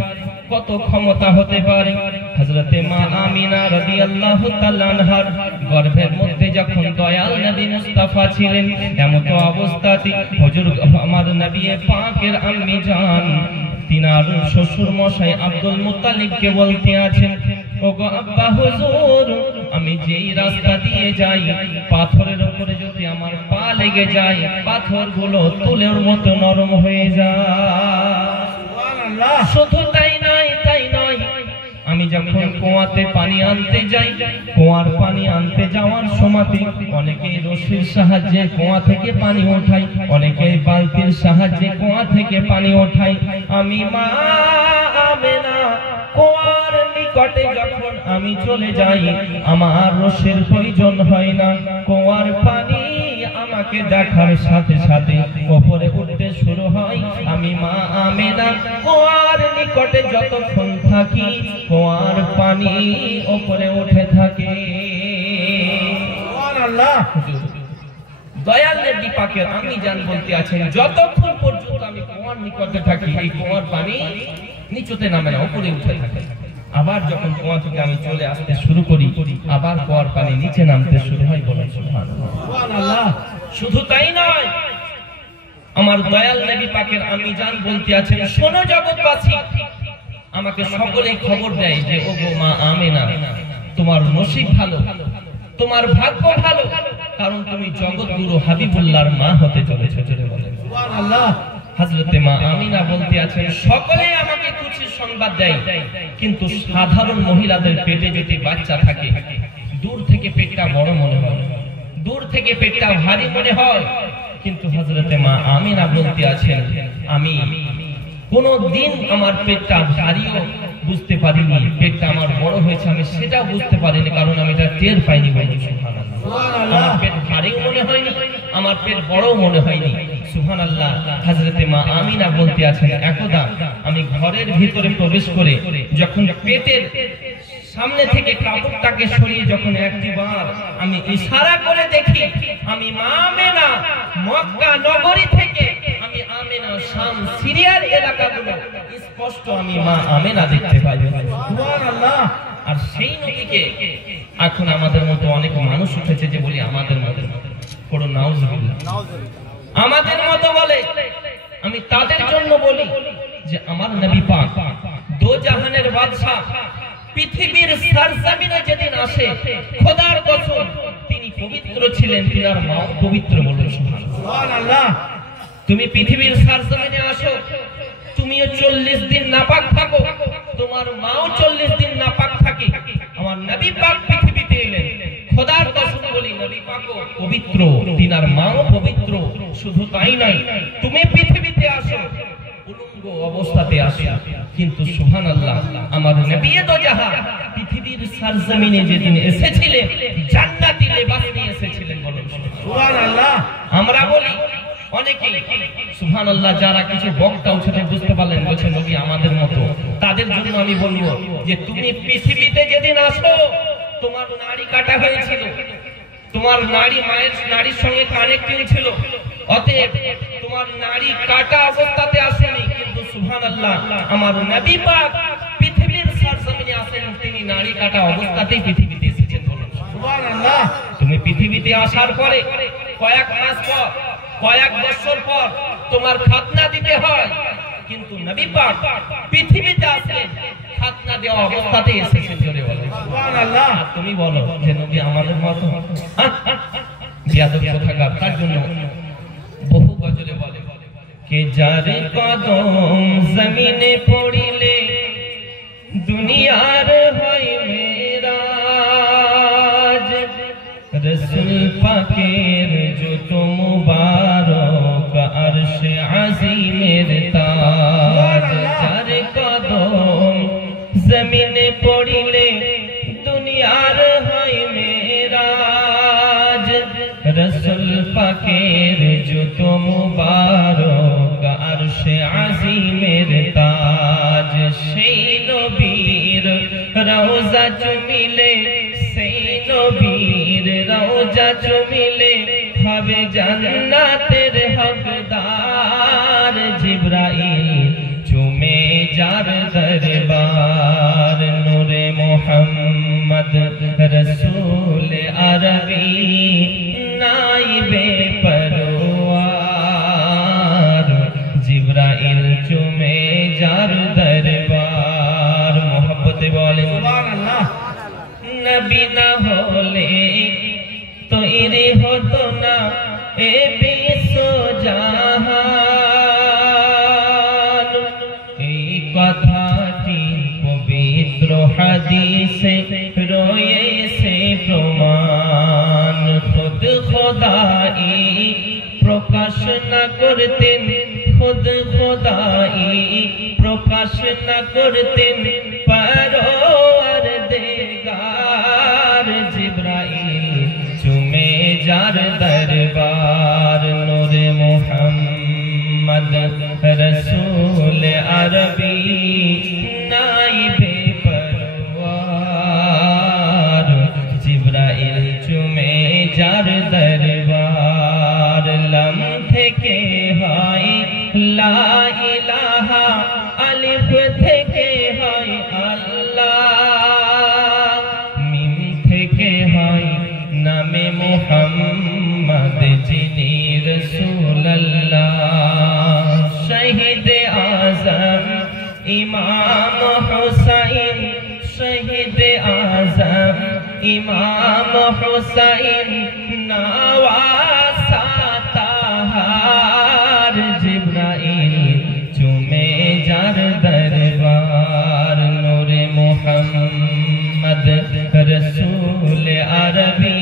কত ক্ষমতা হতে পারে। হযরতে মা আমিনা রাদিয়াল্লাহু তাআলা আনহার গর্ভের মধ্যে যখন দয়াল নবী মুস্তাফা ছিলেন, এমন অবস্থাতে হুজুর আমার নবী পাকের আম্মি জান তিনার শ্বশুর মশাই আব্দুল মুত্তালিবকে বলতে আছেন, ওগো আব্বা হুজুর, আমি যেই রাস্তা দিয়ে যাই পাথরের উপরে যদি আমার পা লেগে যায়, পাথরগুলো তুলের মতো নরম হয়ে যায়। সুবহানাল্লাহ। শুধু তাই নয়, আমি যখন কুয়াতে পানি আনতে যাই, কুয়ার পানি আনতে যাওয়ার সময়তে অনেকেই রশির সাহায্যে কুয়া থেকে পানি ওঠাই, অনেকেই বালতির সাহায্যে কুয়া থেকে পানি ওঠাই। আমি মা আমেনা কুয়ার নিকটে যখন আমি চলে যাই, আমার রশির প্রয়োজন হয় না। কুয়ার পানি আমাকে দেখার সাথে সাথে উপরে উঠতে শুরু হয়। আমি মা আমেনা কুয়ার নিকটে যতক্ষণ থাকি, কুয়ার পানি উপরে উঠে থাকে। সুবহানাল্লাহ। দয়াল নবী পাকের আম্মি জান বলতে আছেন, যতক্ষণ পর্যন্ত আমি কুয়ার নিকটে থাকি, এই কুয়ার পানি নিচুতে নামে না, উপরে উঠে থাকে। আবার যখন কুয়া থেকে আমি চলে আসতে শুরু করি, আবার কুয়ার পানি নিচে নামতে শুরু হয়। বলেন সুবহানাল্লাহ। শুধু তাই নয়, আমার দয়াল নবী পাকের আম্মি জান বলতে আছেন, শোনো জগৎবাসী, আমাকে সকলেই খবর দেয় যে ওগো মা আমেনা, তোমার নসিব ভালো, তোমার ভাগ্য ভালো, কারণ তুমি জগৎগুরু হাবিবুল্লাহর মা হতে চলেছো। সুবহানাল্লাহ। হযরতে মা আমিনা বলতে আছেন, সকলেই আমাকে খুশির সংবাদ দেয়, কিন্তু সাধারণ মহিলাদের পেটে যদি বাচ্চা থাকে, দূর থেকে পেটটা বড় মনে হয়, দূর থেকে পেটটা ভারী মনে হয়। কিন্তু হযরতে মা আমিনা বলতে আছেন, আমি কোনদিন আমার পেটটা ভারীও বুঝতে পারিনি, পেটটা আমার বড় হয়েছে আমি সেটাও বুঝতে পারিনি, কারণ আমি এটা টের পাইনি। বলি সুবহানাল্লাহ। আমার পেট ভারীও মনে হয়নি, আমার পেট বড়ও মনে হয়নি। সুবহানাল্লাহ। হযরতে মা আমিনা বলতে আছেন, একদা আমি ঘরের ভিতরে প্রবেশ করে যখন পেটের সামনে থেকে কাপড়টাকে সরিয়ে যখন একবার আমি ইশারা করে দেখি, আমি মা আমেনা মক্কা নগরী থেকে আমি আমেনা শাম সিরিয়ার এলাকাগুলো স্পষ্ট আমি মা আমেনা দেখতে পাই। সুবহানাল্লাহ। আর সেই নবীকে এখন আমাদের মতো অনেক মানুষ উঠেছে যে বলি আমাদের মতো, পড়ো নাউজুবিল্লাহ, আমাদের মতো বলে। আমি তাদের জন্য বলি যে আমার নবী পাক দো জাহানের বাদশা পৃথিবীর সরজমিনে যেদিন আসে, খোদার কসম তিনি পবিত্র ছিলেন, তিনার মা পবিত্র। বলুন সুবহানাল্লাহ। তুমি পৃথিবীর সরজমিনে আসো, তুমিও 40 দিন নাপাক থাকো, তোমার মাও 40 দিন নাপাক থাকে। আমার নবী পাক পৃথিবীতে এলেন, খোদার কসম বলি নবী পাকও পবিত্র, তিনার মাও পবিত্র। শুধু তাই নয়, তুমি পৃথিবীতে আসো উলঙ্গ অবস্থাতে আসো, কিন্তু সুবহানাল্লাহ আমার নবী তো যাহা পৃথিবীর সরজমিনে যেদিন এসেছিলেন, জান্নাতি লেবাস নিয়ে এসেছিলেন। বলুন সুবহানাল্লাহ। আমরা বলি অনেকে সুবহানাল্লাহ, যারা কিছু বক্তা উঠে বুঝতে পারলেন, বলছে নবী আমাদের মতো, তাদের জন্য আমি বলবো যে তুমি পৃথিবীতে যেদিন আসো, তোমার নাড়ি কাটা হয়েছিল, তোমার নাড়ি মায়ের নাড়ির সঙ্গে কানেক্টিং ছিল, অতএব তোমার নাড়ি কাটা অবস্থাতে আসেনি। কিন্তু সুবহানাল্লাহ আমার নবী পাক পৃথিবীর সরজমিনে আসেন, তিনি নাড়ি কাটা অবস্থাতেই পৃথিবীতে এসেছেন। বলুন সুবহানাল্লাহ। তুমি পৃথিবীতে আসার পরে কয়েক মাস পর, কয়েক বছর পর তোমার খাতনা দিতে হয়, কিন্তু নবী পাক পৃথিবীতে আসেন খাতনা দেওয়া অবস্থাতে এসেছেন। জোরে বলো সুবহানাল্লাহ। তুমি বলো যে নবী আমাদের মতো, বিয়াদব কোথাকার। তার জন্য বহু গজলে বলে কে যার কদম জমিনে পড়িলে দুনিয়ার হয় মেরাজ, রাসূল পাকের জুতো মুবারক আরশে আজিমের তাজ। যার কদম জমিনে পড়িলে দুনিয়ার হয় মেরাজ, রাসূল পাকের জুতো মুবারক আরশে আজিমের তাজ। সেই নবীর রওজা চুমিলে, সেই নবীর রওজা চুমিলে হবে জান্নাতের হকদার। জিবরাইল চুমে যার দরবার, চুমে যার দরবার মোহব্বতে বলেন সুবহানাল্লাহ নবী না হলে তৈরি হতো না এ বিশ্ব জাহান এই কথাটি পবিত্র হাদিসে রয়েছে প্রমাণ খুদ খোদাই প্রকাশ না করতেন খুদ খোদাই প্রকাশ না করতেন পরওয়ারদিগার জিবরাইল চুমে যার দরবার নূরে মুহাম্মদ রসূল আরবি নাইবে পরওয়ার জিবরাইল চুমে যার দরবার লম থেকে হয় লা ইলাহা আলিফ থেকে হয় আল্লাহ মিম থেকে হয় নামে মুহাম্মদ যিনি রাসূলুল্লাহ শহীদ আযম ইমাম হুসাইন শহীদ আযম ইমাম হুসাইন নওয়াসা তাহার জিবরাইল চুমে যার দরবার নূরে মুহাম্মদ রসূল আরবি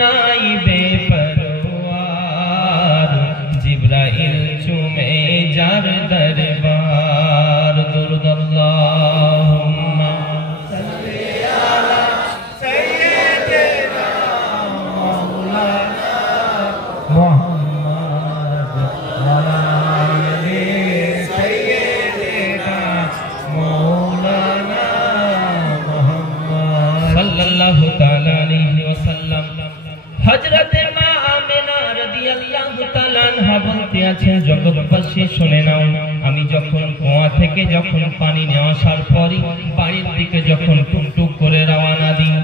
নাইবে পরওয়ার জিবরাইল চুমে যার দরবার দুরূদ আল্লাহুম্মা সাল্লি আলা সাইয়্যিদিনা মাওলানা মুহাম্মদ ওয়া আলি সাইয়্যিদিনা মাওলানা মুহাম্মদ সাল্লাল্লাহু তাআলা আলাইহি ওয়াসাল্লাম হযরতে মা আমিনা রাদিয়াল্লাহু তাআলা আনহা বলতে আছেন জগৎবাসী শুনে নাও আমি যখন কুয়া থেকে যখন পানি নিয়ে আসার পরে বাড়ির দিকে যখন টুকটুক করে রওনা দিই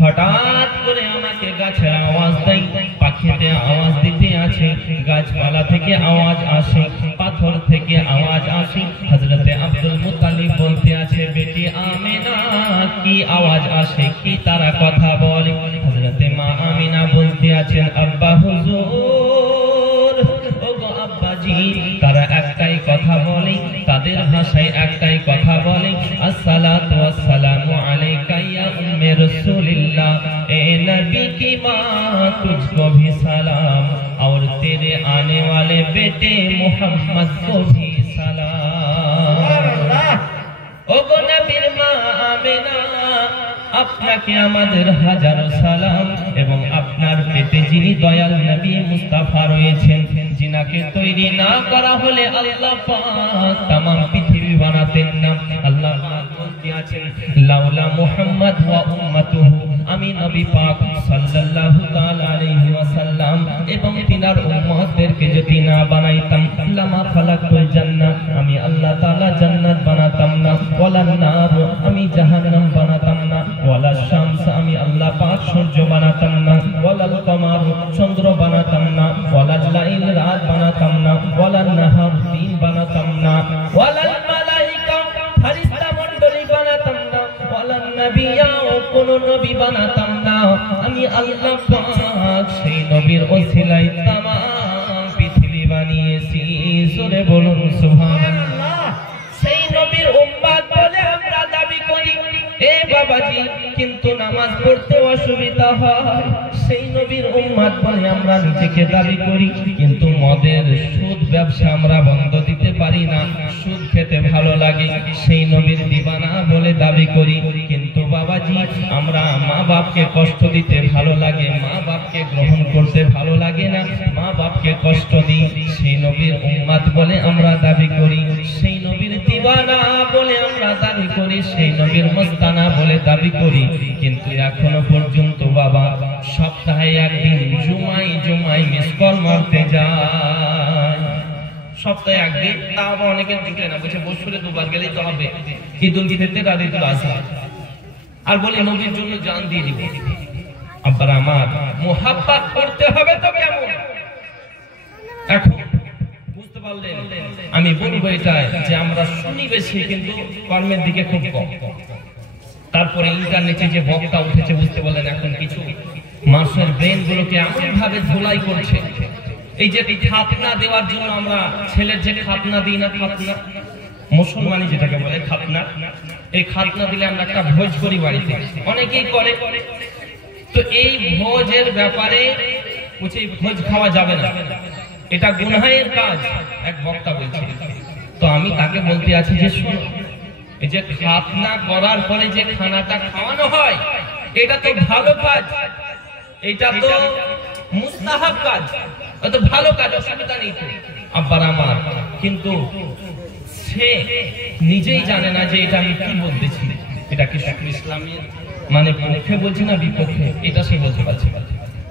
হঠাৎ করে আমাকে গাছের আওয়াজ দেয় পাখিতে আওয়াজ দিতে আছে গাছপালা থেকে আওয়াজ আসে পাথর থেকে আওয়াজ আসে হযরতে আব্দুল মুত্তালিব বলতে আছে বেটি আমিনা কি আওয়াজ আসে কি তারা কথা বলে হযরতে মা আমিনা বলতে আছেন আব্বা হুজুর ওগো আব্বাজি তারা একটাই কথা বলে তাদের ভাষায় একটাই কথা বলে আসসালাতু ওয়াসসালামু আলাইকা ইয়া উম্মে রাসূলিল্লাহ ए नबी की मां तुझको भी सलाम और तेरे आने वाले बेटे मोहम्मद को भी सलाम ओ गो नबीर मां आमिना আপনাকে আমাদের হাজারো সালাম এবং আপনার পেটে যিনি দয়াল নবী মুস্তাফা রয়েছেন जिनाके तैरी ना करा होले अल्लाह पाक तमाम पृथ्वी बानातेन ना अल्लाह पाक बोलते आছেন लाउला मुहम्मद व उम्मतुहु আমি নবী পাক সাল্লাল্লাহু তাআলা আলাইহি ওয়াসাল্লাম এবং তিনার উম্মতদেরকে যদি না বানাইতাম লামা খালাকুল জান্নাহ আমি আল্লাহ তাআলা জান্নাত বানাতাম না ওয়ালা নার আমি জাহান্নাম বানাতাম না ওয়ালা শামস আমি আল্লাহ পাক সূর্য বানাতাম না ওয়ালা কমার চন্দ্র বানাতাম না ওয়ালা লাইল রাত বানাতাম না ওয়ালা নাহার দিন বানাতাম না ওয়ালা মালাইকা ফেরেশতা মণ্ডলী বানাতাম না ওয়ালা নবিয়া কোন নবী বানাতাম না আমি আল্লাহ পাক সেই নবীর ওসিলায় तमाम পৃথিবী বানিয়েছি জোরে বলুন সুবহানাল্লাহ সেই নবীর উম্মত বলে আমরা দাবি করি এ বাবাজি কিন্তু নামাজ পড়তে অসুবিধা হয় সেই নবীর উম্মত বলে আমরা নিজেকে দাবি করি কিন্তু মদের সুদ ব্যবসা আমরা বন্ধ দিতে পারি না সুদ খেতে ভালো লাগে সেই নবীর দিবানা বলে দাবি করি কিন্তু বাবাজি আমরা মা বাপকে কষ্ট দিতে ভালো লাগে মা বাপকে গ্রহণ করতে ভালো লাগে না মা বাপকে কষ্ট দিই সেই নবীর উম্মত বলে আমরা দাবি করি সেই নবীর দিবানা বলে আমরা দাবি করি সেই নবীর মস্তানা বলে দাবি করি কিন্তু এখনো পর্যন্ত বাবা সপ্তাহে একদিন জুমাই মিস কল মারতে যায় সপ্তাহে একদিন তাও অনেকে জুটে না বলছে বছরে দুবার গেলেই তো হবে ঈদুল ফিতর আর ঈদুল আজহা আর বলে নবীর জন্য জান দিয়ে দিব আব্বার আমার মুহাব্বত করতে হবে তো কেমন এখন বুঝতে পারলেন। আমি বলবো এটা যে আমরা শুনি বেশি কিন্তু কর্মের দিকে খুব কম। তারপরে ইন্টারনেটে যে বক্তা উঠেছে বুঝতে বললেন এখন কিছু মানুষের ব্রেন গুলোকে এমন ভাবে ধুলাই করছে। এই যে খাতনা দেওয়ার জন্য আমরা ছেলের যে খাতনা দিই না, খাতনা মুসলমানি যেটাকে বলে খাতনা, এই খাতনা দিলে আমরা একটা ভোজ করি বাড়িতে, অনেকেই করে। তো এই ভোজের ব্যাপারে ভোজ খাওয়া যাবে না, এটা গুনাহের কাজ, এক বক্তা বলছে। তো আমি তাকে বলতে আছি যে শুনো, এই যে খাতনা করার পরে যে খানাটা খাওয়ানো হয় এটা তো ভালো কাজ, এটা তো মুস্তাহাব কাজ, এটা ভালো কাজ, অসুবিধা নেই তো আব্বার আমার। কিন্তু সে নিজেই জানে না যে এটা আমি কি বলতেছি, এটা কি ইসলামের মানে পক্ষে বলছি না বিপক্ষে, এটা সে বলতে পারছে না।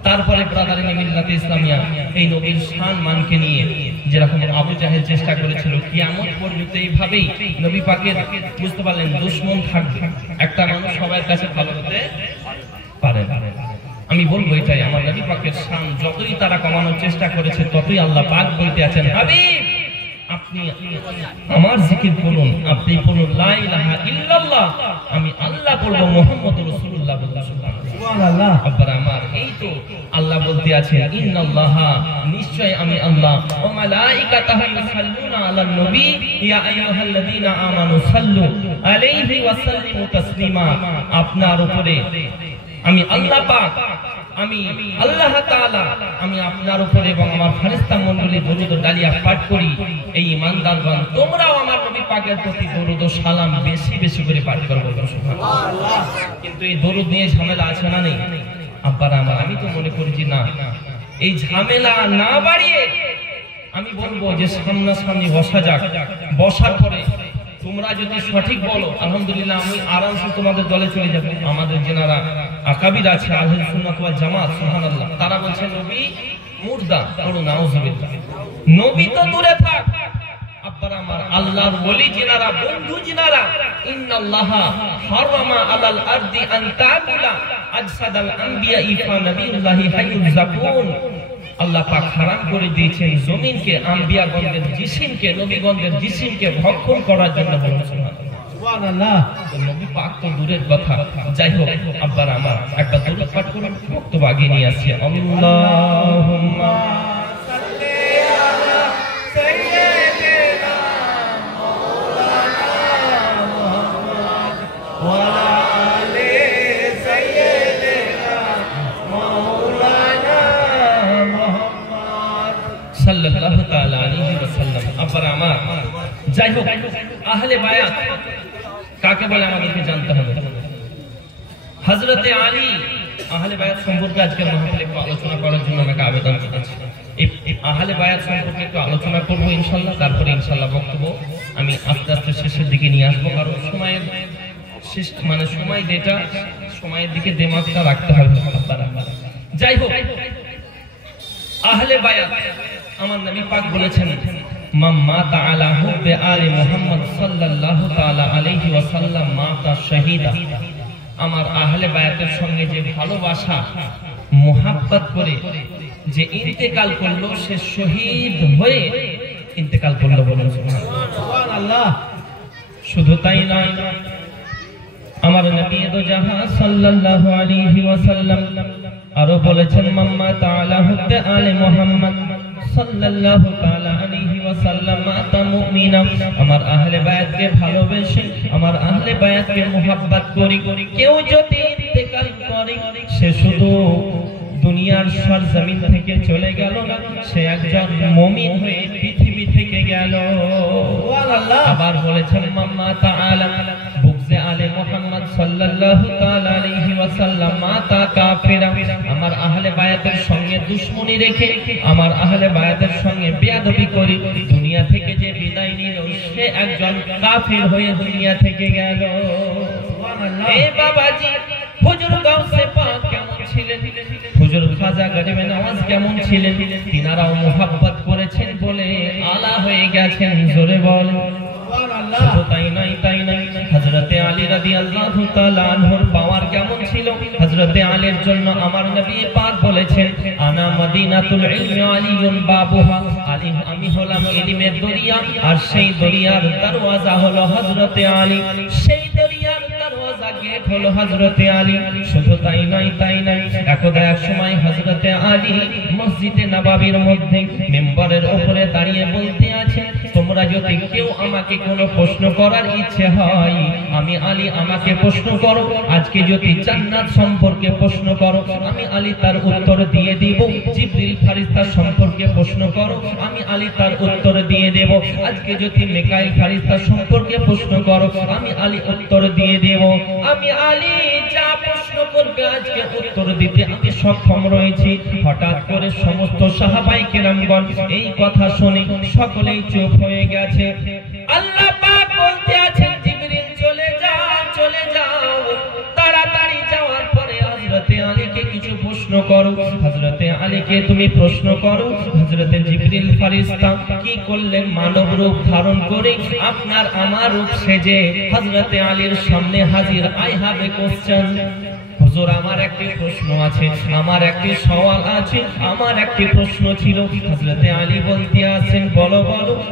তারপরে ব্রাদারিন মিল্লাতে ইসলামিয়া এই নবীর শান মানকে নিয়ে যেরকম আবু জাহেল চেষ্টা করেছিল, কিয়ামত পর্যন্ত এইভাবেই নবী পাকের বুঝতে পারলেন দুশমন থাকবে, একটা মানুষ সবার কাছে ভালো হতে পারে না। আমি বলবো এটাই, আমার নবী পাকের শান যতই তারা কমানোর চেষ্টা করেছে ততই আল্লাহ পাক বলতে আছেন, হাবিব আপনি আমার জিকির করুন, আপনি বলুন লা ইলাহা ইল্লাল্লাহ, আমি আল্লাহ বলবো মুহাম্মদুর রাসূলুল্লাহ সুবহানাল্লাহ। আব্বার আমার এই তো আল্লাহ বলতে আছেন ইন্নাল্লাহা, নিশ্চয় আমি আল্লাহ, ওয়া মালাইকাতাহু ইউসাল্লুনা আলান নবী ইয়া আইয়ুহাল্লাযীনা আমানু সাল্লু আলাইহি ওয়া সাল্লিমু তাসলিমা, আপনার উপরে আমি আল্লাহ পাক, আমি আল্লাহ তাআলা, আমি আপনার উপরে এবং আমার ফেরেশতা মণ্ডলী দরুদ ও ডালিয়া পাঠ করি। এই ঈমানদারগণ তোমরাও আমার নবী পাকের প্রতি দরুদ ও সালাম বেশি বেশি করে পাঠ করবে সুবহানাল্লাহ। কিন্তু এই দরুদ নিয়ে ঝামেলা আছে না নেই আব্বারা আমার? আমি তো মনে করি যে না, এই ঝামেলা না বাড়িয়ে আমি বলবো যে সামনাসামনি বসা যাক, বসার পরে তোমরা যদি সঠিক বলো আলহামদুলিল্লাহ আমি আরামসে তোমাদের দলে চলে যাব। আমাদের যারা আকাবির আছে আহলে সুন্নাত ওয়াল জামাত সুবহানাল্লাহ, তারা বলছে নবী মুর্দা, বলো নাউজুবিল্লাহ, নবী তো দূরে থাক আব্বার আমার, আল্লাহর ওলি যিনারা, বন্ধু যিনারা, ইন্নাল্লাহা হারামা আলাল আরদি আন তাকুলা আজসাদাল আনবিয়া ইফা নবিয়ুল্লাহি হাইয়ুল যাকুন, আল্লাহ পাক হারাম করে দিয়েছেন জমিনকে আম্বিয়াগণদের জিসিমকে, নবীগণদের জিসিমকে ভক্ষণ করার জন্য। সুবহানাল্লাহ। নবী পাক তো দূরের কথা, যাই হোক আব্বার আমার একটা দরুদ পাঠ করুন, বক্তব্য আগে নিয়ে আসছি। আল্লাহুম্মা সাল্লি আলা সাইয়্যিদিনা মাওলানা মুহাম্মদ ওয়া আলা আলি সাইয়্যিদিনা মাওলানা মুহাম্মদ সাল্লাল্লাহু তাআলা আলাইহি ওয়াসাল্লাম। আব্বার আমার যাই হোক, আহলে বায়াত কাকে বলে আমাদেরকে জানতে হবে। হযরতে আলী আহলে বায়াত সম্পর্কে আজকের মাহফিলে একটু আলোচনা করার জন্য আমাকে আবেদন করেছে। এই আহলে বায়াত সম্পর্কে একটু আলোচনা করব ইনশাআল্লাহ, তারপরে ইনশাআল্লাহ বক্তব্য আমি আস্তে আস্তে শেষের দিকে নিয়ে আসবো, কারণ সময়ের শেষ মানে সময় যেটা, সময়ের দিকে দিমাগটা রাখতে হবে। যাই হোক, আহলে বায়াত আমার নবী পাক বলেছেন মাম্মা তাআলা হুব্বে আলে মুহাম্মদ সাল্লাল্লাহু তাআলা আলাইহি ওয়াসাল্লাম মাতা শাহীদা, আমার আহলে বায়াতের সঙ্গে যে ভালোবাসা মুহাব্বত করে যে ইন্তেকাল করলো, সে শহীদ হয়ে ইন্তেকাল করলো, বলুন সুবহানাল্লাহ। শুধু তাই নয়, আমার নবী দো জাহান সাল্লাল্লাহু আলাইহি ওয়াসাল্লাম আরো বলেছেন মাম্মা তাআলা হুব্বে আলে মুহাম্মদ সাল্লাল্লাহু তাআলা আলাইহি ওয়াসাল্লাম মাতা মুমিনা, আমার আহলে বায়াতকে ভালোবেসে, আমার আহলে বায়াতকে মুহাব্বত করি কেউ যদি ইন্তেকাল করে, সে শুধু দুনিয়ার সরজমিন থেকে চলে গেল না, সে একজন মুমিন হয়ে পৃথিবী থেকে গেল। সুবহানাল্লাহ। আবার বলেছেন মাম্মা তাআলা বুগজে আলে মুহাম্মদ সাল্লাল্লাহু তাআলা আলাইহি ওয়াসাল্লাম মাতা কাফিরা, আমার আহলে বায়াতের সঙ্গে দুশমনি রেখে, আমার আহলে বায়াতের সঙ্গে বেয়াদবি করি দুনিয়া থেকে যে বিদায় নিল, সে একজন কাফির হয়ে দুনিয়া থেকে গেল। সুবহানাল্লাহ। এ বাবাজি, হুজুর গাউসে পাক কেমন ছিলেন, হুজুর খাজা গরিবে নওয়াজ কেমন ছিলেন, তিনারাও মুহাব্বত করেছেন বলে আলা হয়ে গেছেন, জোরে বল সুবহানাল্লাহ। তাই নাই হযরত হযরতে আলী রাদিয়াল্লাহু তাআলা আনহুর পাওয়ার কেমন ছিল? হযরতে আলীর জন্য আমার নবী পাক বলেছেন, আনা মদিনাতুল ইলমি আলিয়ুন বাবুহা, আলী আমি হলাম ইলমের দরিয়া, আর সেই দরিয়ার দরওয়াজা হলো হযরতে আলী, সেই দরিয়ার দরওয়াজা গেট হলো হযরতে আলী। শুধু তাই নয়, একদা এক সময় হযরতে আলী মসজিদে নববীর মধ্যে মিম্বরের উপরে দাঁড়িয়ে বলতে আছেন, তোমরা যদি কেউ আমাকে কোনো প্রশ্ন করার ইচ্ছে হয়, আমি আলী আমাকে প্রশ্ন করো। আজকে যদি জান্নাত সম্পর্কে প্রশ্ন করো, আমি আলী তার উত্তর দিয়ে দিব। জিবরিল ফেরেশতা সম্পর্কে প্রশ্ন করো, আমি আলী তার উত্তর দিয়ে দেব। আজকে যদি মিকাইল ফেরেশতা সম্পর্কে প্রশ্ন করো, আমি আলী উত্তর দিয়ে দেব। আমি আলী যা প্রশ্ন করবে আজকে উত্তর দিতে আমি সক্ষম রয়েছি। হঠাৎ করে সমস্ত সাহাবায়ে কেরামগণ এই কথা শুনে সকলেই চুপ হয়ে গেছে। আল্লাহ পাক বলতে আছেন, জিবরিল চলে যাও, তাড়াতাড়ি যাওয়ার পরে হযরতে আলীকে কিছু প্রশ্ন করো। হযরতে আলীকে তুমি প্রশ্ন করো। হযরতে জিবরিল ফেরেশতা কি করলেন? মানব রূপ ধারণ করে আপনার আমার রূপ সেজে হযরতে আলীর সামনে হাজির। I have a question. হুজুর আমার একটি প্রশ্ন আছে, আমার একটি সওয়াল আছে, আমার একটি প্রশ্ন ছিল। হযরতে আলী বলতে আছেন, বলো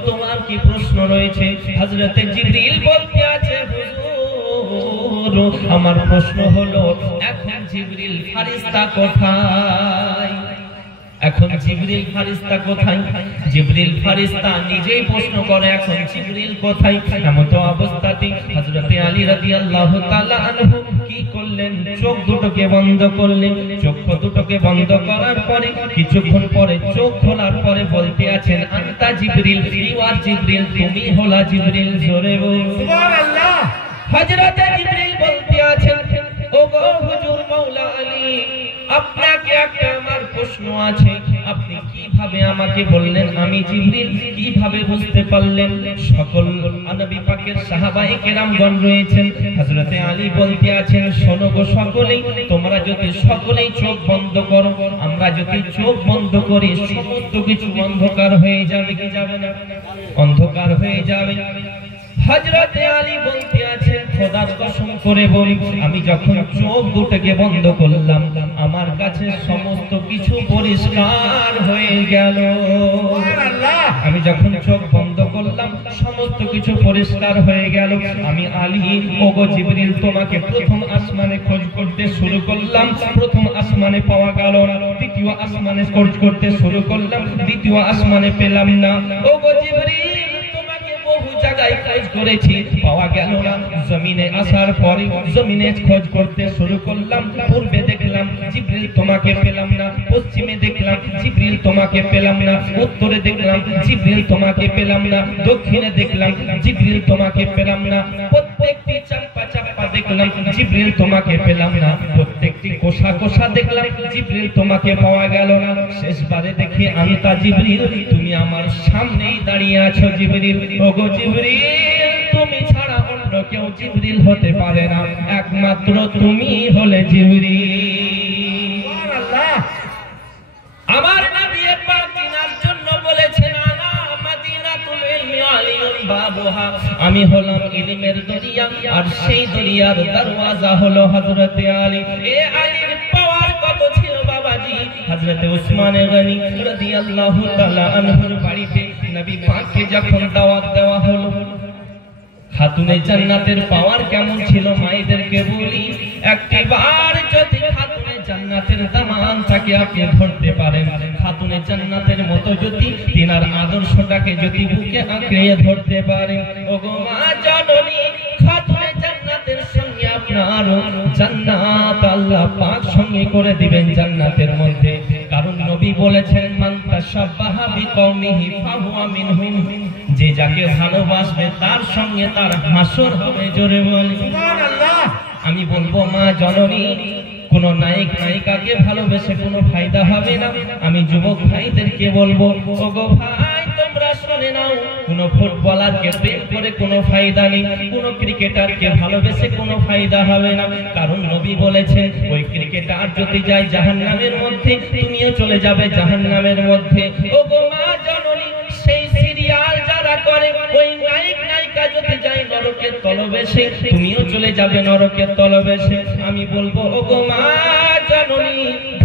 তোমার কি প্রশ্ন রয়েছে? হযরতে জিবরিল বলতে আছে, হুজুর আমার প্রশ্ন হলো, এখন জিবরিল ফেরেশতা কোথায়? এখন জিবরিল ফেরেশতা কোথায়? জিবরিল ফেরেশতা নিজেই প্রশ্ন করে, এখন জিবরিল কোথায়? এমত অবস্থাতে হযরতে আলী রাদিয়াল্লাহু তাআলা আনহু কি করলেন? চোখ দুটোকে বন্ধ করলেন। চোখ দুটোকে বন্ধ করার পরে কিছুক্ষণ পরে চোখ খোলার পরে বলতে আছেন, আনতা জিবরিল, ইউ আর জিবরিল, তুমি হলা জিবরিল। জোরে বল সুবহানাল্লাহ। হযরতে জিবরিল বলতে আছেন, ওগো হুজুর মাওলা আলী, আপনাকে একটা আমার প্রশ্ন আছে। আপনি কিভাবে আমাকে বললেন আমি জিবরিল? কিভাবে বুঝতে পারলেন? সকল নবী পাকের সাহাবায়ে কেরামগণ রয়েছেন। হযরতে আলী বলতে আছেন, শোনো গো সকলেই, তোমরা যদি সকলেই চোখ বন্ধ করো, আমরা যদি চোখ বন্ধ করি, সমস্ত কিছু অন্ধকার হয়ে যাবে কি যাবে না? অন্ধকার হয়ে যাবে। হযরতে আলী বলতে আছেন, খোদার কসম করে বলি, আমি যখন চোখ দুটোকে বন্ধ করলাম, আমার কাছে সমস্ত কিছু পরিষ্কার হয়ে গেল। আমি যখন চোখ বন্ধ করলাম, সমস্ত কিছু পরিষ্কার হয়ে গেল। আমি আলী, ওগো জিবরিল, তোমাকে প্রথম আসমানে খোঁজ করতে শুরু করলাম, প্রথম আসমানে পাওয়া গেল না। দ্বিতীয় আসমানে খোঁজ করতে শুরু করলাম, দ্বিতীয় আসমানে পেলাম না। ওগো জিবরিল, বহু জায়গায় খোঁজ করেছি, পাওয়া গেল না। জমিনে আসার পরে জমিনে খোঁজ করতে শুরু করলাম। পূর্বে দেখলাম জিবরিল, তোমাকে পেলাম না। পশ্চিমে দেখলাম জিবরিল, তোমাকে পেলাম না। উত্তরে দেখলাম জিবরিল, তোমাকে পেলাম না। দক্ষিণে দেখলাম জিবরিল, তোমাকে পেলাম না। প্রত্যেকটি চাপা দেখলাম জিবরিল, তোমাকে পেলাম না। প্রত্যেকটি কোষা কোষা দেখলাম জিবরিল, তোমাকে পাওয়া গেল না। শেষবারে দেখি আনতা জিবরিল, তুমি আমার সামনেই দাঁড়িয়ে আছো জিবরিল। ওগো জিবরিল, তুমি ছাড়া অন্য কেউ জিবরিল হতে পারে না, একমাত্র তুমি হলে জিবরিল। সুবহানাল্লাহ। আমার নবী পাক দিনার জন্য বলেছেন, আনা মদিনাতুল ইলমি আলিয়ুন বাবুহা, আমি হলাম ইলমের দরিয়া, আর সেই দরিয়ার দরওয়াজা হলো হযরতে আলী। এ আলীর পাওয়ার কত ছিল বাবাজি? হযরতে উসমান গনি রাদিয়াল্লাহু তাআলা আনহুর বাড়িতে নবী পাককে যখন দাওয়াত দেওয়া হলো, খাতুনে জান্নাতের পাওয়ার কেমন ছিল মায়েদেরকে বলি। একবার যদি খাতুনে জান্নাতের দামানটাকে আপনি ধরতে পারেন, খাতুনে জান্নাতের মতো যদি তিনার আদর্শটাকে যদি বুকে আঁকড়ে ধরতে পারেন, ওগো মা জননী, খাতুনে জান্নাতের সঙ্গে আপনার জান্নাত আল্লাহ পাক সঙ্গে করে দিবেন জান্নাতের মধ্যে। কারণ নবী বলেছেন, মান তাশাব্বাহা বিকওমিহি ফাহুয়া মিনহুম, যে যাকে ভালোবাসবে তার সঙ্গে তার হাসর হবে। জোরে বল সুবহানাল্লাহ। আমি বলবো মা জননী, কোন নায়ক নায়িকাকে ভালোবেসে কোনো ফায়দা হবে না। আমি যুবক ভাইদেরকে বলবো, ওগো ভাই তোমরা শুনে নাও, কোন ফুটবলারকে প্রেম করে কোনো ফায়দা নেই, কোন ক্রিকেটারকে ভালোবেসে কোনো ফায়দা হবে না। কারণ নবী বলেছেন, ওই ক্রিকেটার যদি যায় জাহান্নামের মধ্যে, তুমিও চলে যাবে জাহান্নামের মধ্যে। ওগো মা জননী, সেই সিরিয়াল যারা করে, ওই নায়ক নায়িকা যদি যায় নরকের তলব গলবেশে, তুমিও চলে যাবে নরকের তলবেশে। আমি বলবো ওগো মা জননী,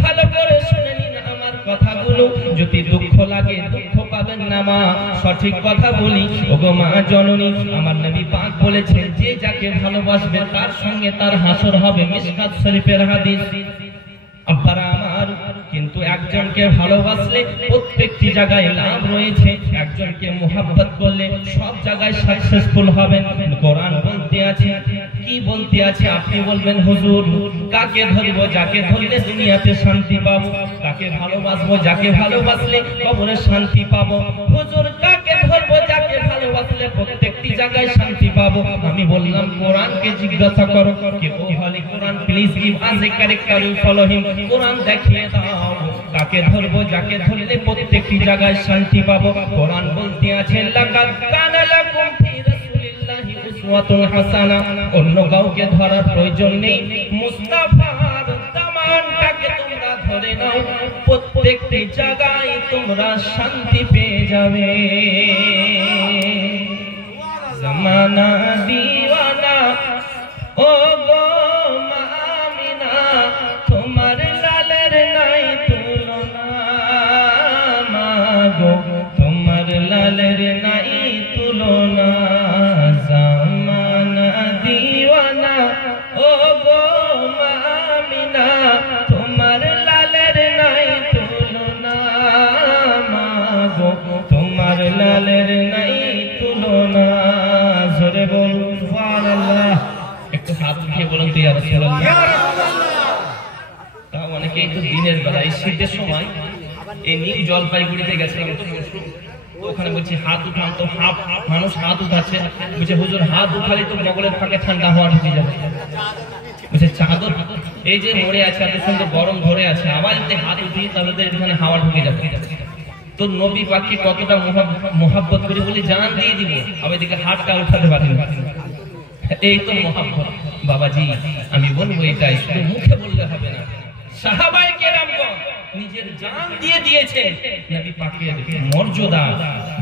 ভালো করে শুনে নিন আমার কথাগুলো, যদি দুঃখ লাগে দুঃখ পাবেন না মা, সঠিক কথা বলি ওগো মা জননী। আমার নবী পাক বলেছেন যে যাকে ভালোবাসবে তার সঙ্গে তার হাসর হবে, মিশকাত শরীফের হাদিস। আব্বারা আমার, কিন্তু একজনকে ভালোবাসলে প্রত্যেকটি জায়গায় লাভ রয়েছে, একজনকে মোহাব্বত করলে সব জায়গায় সাকসেসফুল হবেন। কোরআন বলতে আছে, কি বলতে আছে? আপনি বলবেন হুজুর কাকে ধরবো? যাকে ধরলে দুনিয়াতে শান্তি পাবো। কাকে ভালোবাসবো? যাকে ভালোবাসলে কবরে শান্তি পাবো। হুজুর কাকে ধরবো? যাকে ভালোবাসলে প্রত্যেকটি জায়গায় শান্তি পাবো। আমি বললাম কোরআনকে জিজ্ঞাসা করো। কে ও holy Quran, please give us a correct you follow him. কোরআন দেখিয়ে দাও কাকে ধরবো, যাকে ধরলে প্রত্যেকটি জায়গায় শান্তি পাবো। কোরআন বলতে আছে লাকাদ কানা লাকুম ফি রাসূলিল্লাহি উসওয়াতুন হাসানা। অন্য কাউকে ধরার প্রয়োজন নেই, মুস্তাফার দামানটাকে তোমরা ধরে নাও, প্রত্যেকটি জায়গায় তোমরা শান্তি পেয়ে যাবে। জামানা দিওয়ানা ও গো মামিনা, তোমার লালের নাই তুলনা মাগো, তোমার লালের নাই তুলনা। জামানা দিওয়ানা ও গো মামিনা, তোমার লালের নাই তুলনা মাগো, তোমার লালের নাই তুলনা। জোরে বলুন সুবহানাল্লাহ। একটু হাত উঠিয়ে বলুন তো ইয়া রাসূলুল্লাহ। তা অনেকেই তো দিনের বেলা এই শীতের সময় এই নীল জলপাইগুড়িতে গেছিলাম, তো ওখানে বলছি হাত উঠান, তো মানুষ হাত উঠাচ্ছে, বলছে হুজুর হাত উঠালে তো বগলের ফাঁকে ঠান্ডা হওয়া ঢুকে যাবে। বলছে চাদর এই যে মরে আছে এত সুন্দর গরম ধরে আছে, আবার যদি হাত উঠি তাহলে তো এখানে হাওয়া ঢুকে যাবে। তো নবী পাককে কতটা মোহাব্বত করি বলি জান দিয়ে দিব, আবার এদিকে হাতটা উঠাতে পারি না। এই তো মোহাব্বত বাবাজি। আমি বলবো এটাই, শুধু মুখে বললে হবে না। সাহাবায়ে কেরামগণ নিজের জান দিয়ে দিয়েছে, নবী পাকের মর্যাদা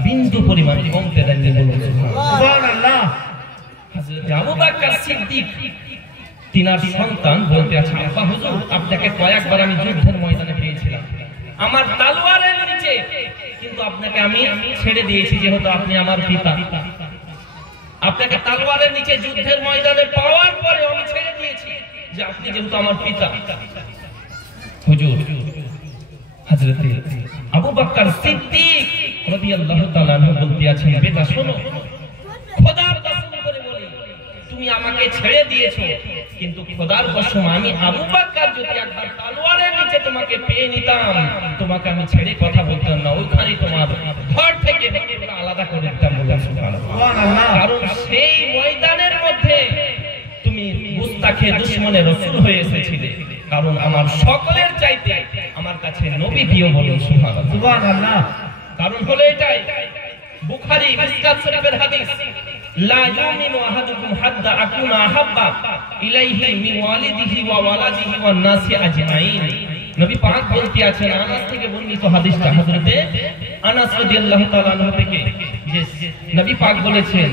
বিন্দু পরিমাণ কমতে দেননি। বলুন সুবহানাল্লাহ। হযরত আবু বকর সিদ্দিক তিনার সন্তান বলতে আছে, আব্বা হুজুর আপনাকে কয়েকবার আমি যুদ্ধের ময়দানে পেয়েছিলাম, আমার তলোয়ারের নিচে, কিন্তু আপনাকে আমি ছেড়ে দিয়েছি যেহেতু আপনি আমার পিতা। আপনাকে তলোয়ারের নিচে যুদ্ধের ময়দানে পাওয়ার পরে আমি ছেড়ে দিয়েছি যে আপনি যেহেতু আমার পিতা। হুজুর হযরত আবু বকর সিদ্দিক রাদিয়াল্লাহু তাআলা আনহু বলতে আছেন, বেটা শোনো, খোদার কসম করে বলি তুমি আমাকে ছেড়ে দিয়েছো, কিন্তু খোদার কসম আমি আবু বকর যদি একবার তলোয়ারের নিচে তোমাকে পেয়ে নিতাম, তোমাকে আমি ছেড়ে কথা বলতাম না, ওইখানে তোমার ঘর থেকে আলাদা করে দিতাম। বললাম সুবহানাল্লাহ। কারণ সেই ময়দানের মধ্যে তুমি মুস্তাকে দুশমনের রাসূল হয়ে এসেছিলে, কারণ আমার সকলের চাইতে আমার কাছে নবী প্রিয়। বলুন সুবহানাল্লাহ। কারণ হলো এটাই, বুখারী মিশকাত শরীফের হাদিস, লা ইউমিনু আহাদুকুম হাত্তা আকুনা আহাব্বা ইলাইহি মিন ওয়ালিদিহি ওয়া ওয়ালাদিহি ওয়ান নাসি আজমাইন। নবী পাক বলতে আছেন, আনাস থেকে বর্ণিত হাদিসটা, হযরতে আনাস রাদিয়াল্লাহু তাআলা আনহু থেকে, যে নবী পাক বলেছেন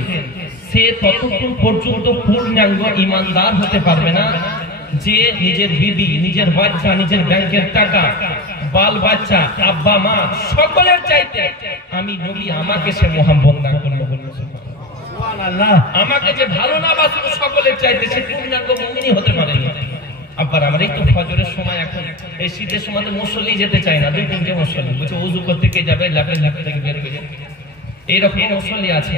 সে ততক্ষণ পর্যন্ত পূর্ণাঙ্গ ঈমানদার হতে পারবে না যে নিজের বিবি, নিজের বাচ্চা, নিজের ব্যাংকের টাকা, বাল বাচ্চা, আব্বা মা সকলের চাইতে আমি নবী আমাকে সে মোহাম্মত না করলো। সুবহানাল্লাহ। আমাকে যে ভালো না বাসবে সকলের চাইতে সে পূর্ণাঙ্গ মুমিনই হতে পারে না। আব্বার আমার এই তো ফজরের সময়, এখন এই শীতের সময় মুসল্লি যেতে চায় না, 2-3টে মুসল্লি বলছে ওযু করতে কে যাবে, ল্যাপের থেকে বের হয়ে যাবে, এইরকম মুসল্লি আছে।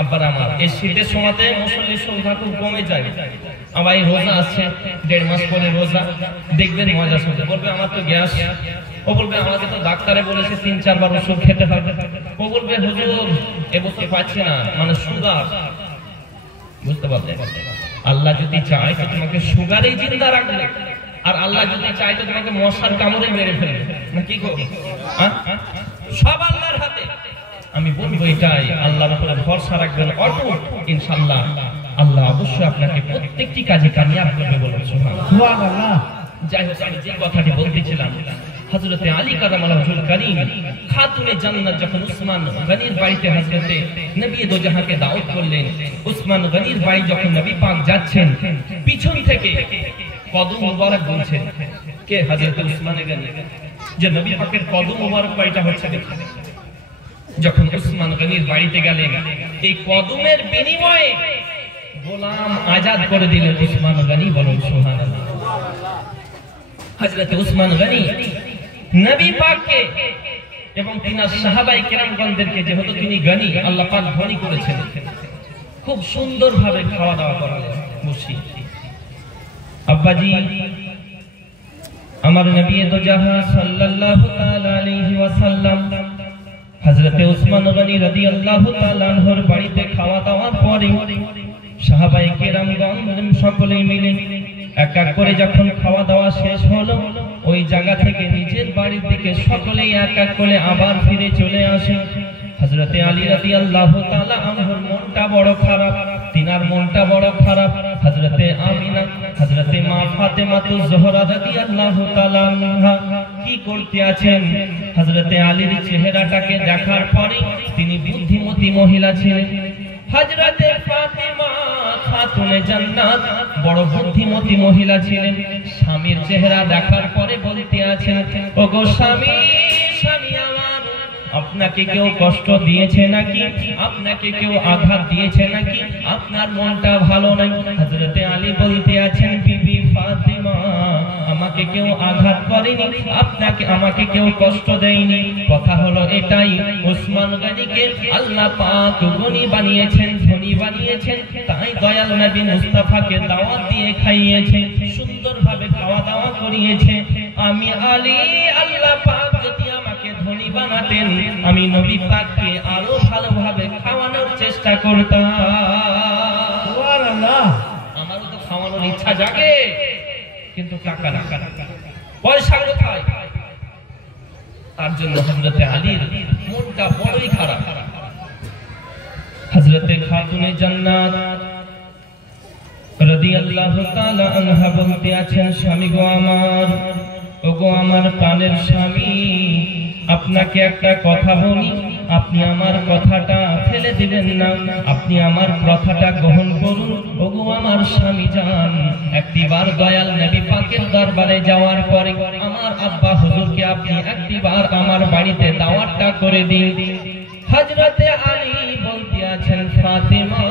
আব্বার আমার এই শীতের সময়তে মুসল্লির সংখ্যা খুব কমে যায়। আমার এই রোজা আসছে, 1.5 মাস পরে রোজা, দেখবেন মজা শুনতে, বলবে আমার তো গ্যাস, ও বলবে আমাকে তো ডাক্তারে বলেছে 3-4 বার ওষুধ খেতে হবে, ও বলবে হুজুর এবছর পাচ্ছি না, মানে সুগার। বুঝতে পারলেন? আল্লাহ যদি চায় তো তোমাকে সুগারেই জিন্দা রাখবে, আর আল্লাহ যদি চায় তো তোমাকে মশার কামড়ে মেরে ফেলবে, না কি করবে? সব আল্লাহর হাতে। আমি বলবো এটাই, আল্লাহর উপরে ভরসা রাখবেন অটুট, ইনশাআল্লাহ আল্লাহ অবশ্যই আপনাকে প্রত্যেকটি কাজে কামিয়াব করবে। বলুন সুবহানাল্লাহ। যাই হোক, আমি যে কথাটি বলতেছিলাম, হযরতে আলী কারামাল্লাহু ওয়াজহুল কারীম খাতুনে জান্নাত যখন উসমান গনির বাড়িতে হযরতে নবী দো জাহাকে দাওয়াত করলেন, উসমান গনির বাড়ি যখন নবী পাক যাচ্ছেন, পিছন থেকে কদম মোবারক গুনছেন। কে? হযরতে উসমান গনি। যে নবী পাকের কদম মোবারক বাড়িটা হচ্ছে দেখুন। যখন উসমান গনির বাড়িতে গেলেন, এই কদমের বিনিময়ে গোলাম আজাদ করে দিলেন উসমান গনি। বলুন সুবহানাল্লাহ। হযরতে উসমান গনি নবী পাককে এবং তিনার সাহাবায়ে কেরামগণদেরকে, যেহেতু তিনি গনি, আল্লাহ পাক ধনী করেছেন, খুব সুন্দরভাবে খাওয়া দাওয়া করালেন। বসি আব্বাজি আমার নবী দো জাহান সাল্লাল্লাহু তাআলা আলাইহি ওয়াসাল্লাম হযরতে উসমান গনি রাদিয়াল্লাহু তাআলা আনহুর বাড়িতে খাওয়া দাওয়ার পরে সাহাবায়ে কেরামগণ সকলেই মিলে এক এক করে যখন খাওয়া দাওয়া শেষ হলো, ওই জায়গা থেকে নিজের বাড়ির দিকে সকলেই এক এক করে আবার ফিরে চলে আসে। হযরতে আলী রাদিয়াল্লাহু তাআলা আনহুর মনটা বড় খারাপ, তিনার মনটা বড় খারাপ। হযরতে আমিনা, হযরতে মা ফাতেমাতুজ জোহরা রাদিয়াল্লাহু তাআলা আনহা কি করতে আছেন, হযরতে আলীর চেহারাটাকে দেখার পরে, তিনি বুদ্ধিমতী মহিলা ছিলেন। হযরতে ফাতেমা খাতুনে জান্নাত বড় বুদ্ধিমতী মহিলা ছিলেন। স্বামীর চেহারা দেখার পরে বলতে আছেন, ওগো স্বামী, স্বামী আমার, আপনাকে কেউ কষ্ট দিয়েছে নাকি? আপনাকে কেউ আঘাত দিয়েছে নাকি? আপনার মনটা ভালো নাই? হযরতে আলী বলতে আছেন, বিবি ফাতেমা, আমাকে কেউ আঘাত করেনি, আপনাকে আমাকে কেউ কষ্ট দেয়নি। কথা হলো এটাই, উসমান গনিকে আল্লাহ পাক গনি বানিয়েছেন, ধনী বানিয়েছেন, তাই দয়াল নবী মুস্তাফাকে দাওয়াত দিয়ে খাইয়েছে, সুন্দরভাবে খাওয়া দাওয়া করিয়েছে। আমি আলী, আল্লাহ পাক যদি আমাকে ধনী বানাতেন, আমি নবী পাককে আরো ভালোভাবে খাওয়ানোর চেষ্টা করতাম। সুবহানাল্লাহ। আমারও তো খাওয়ানোর ইচ্ছা জাগে, কিন্তু টাকা না, পয়সা কোথায়? তার জন্য হযরতে আলীর মনটা বড়ই খারাপ। হযরতে খাতুনে জান্নাত রাদিয়াল্লাহু তাআলা আনহা বলতে আছেন, স্বামী গো আমার, ওগো আমার প্রাণের স্বামী, আপনাকে একটা কথা বলি, আপনি আমার কথাটা ফেলে দিবেন না, আপনি আমার কথাটা গ্রহণ করুন। ওগো আমার স্বামী জান, একটিবার দয়াল নবী পাকের দরবারে যাওয়ার পরে আমার আব্বা হুজুরকে আপনি একটিবার আমার বাড়িতে দাওয়াতটা করে দিন। হযরতে আলী বলতে আছেন, ফাতেমা,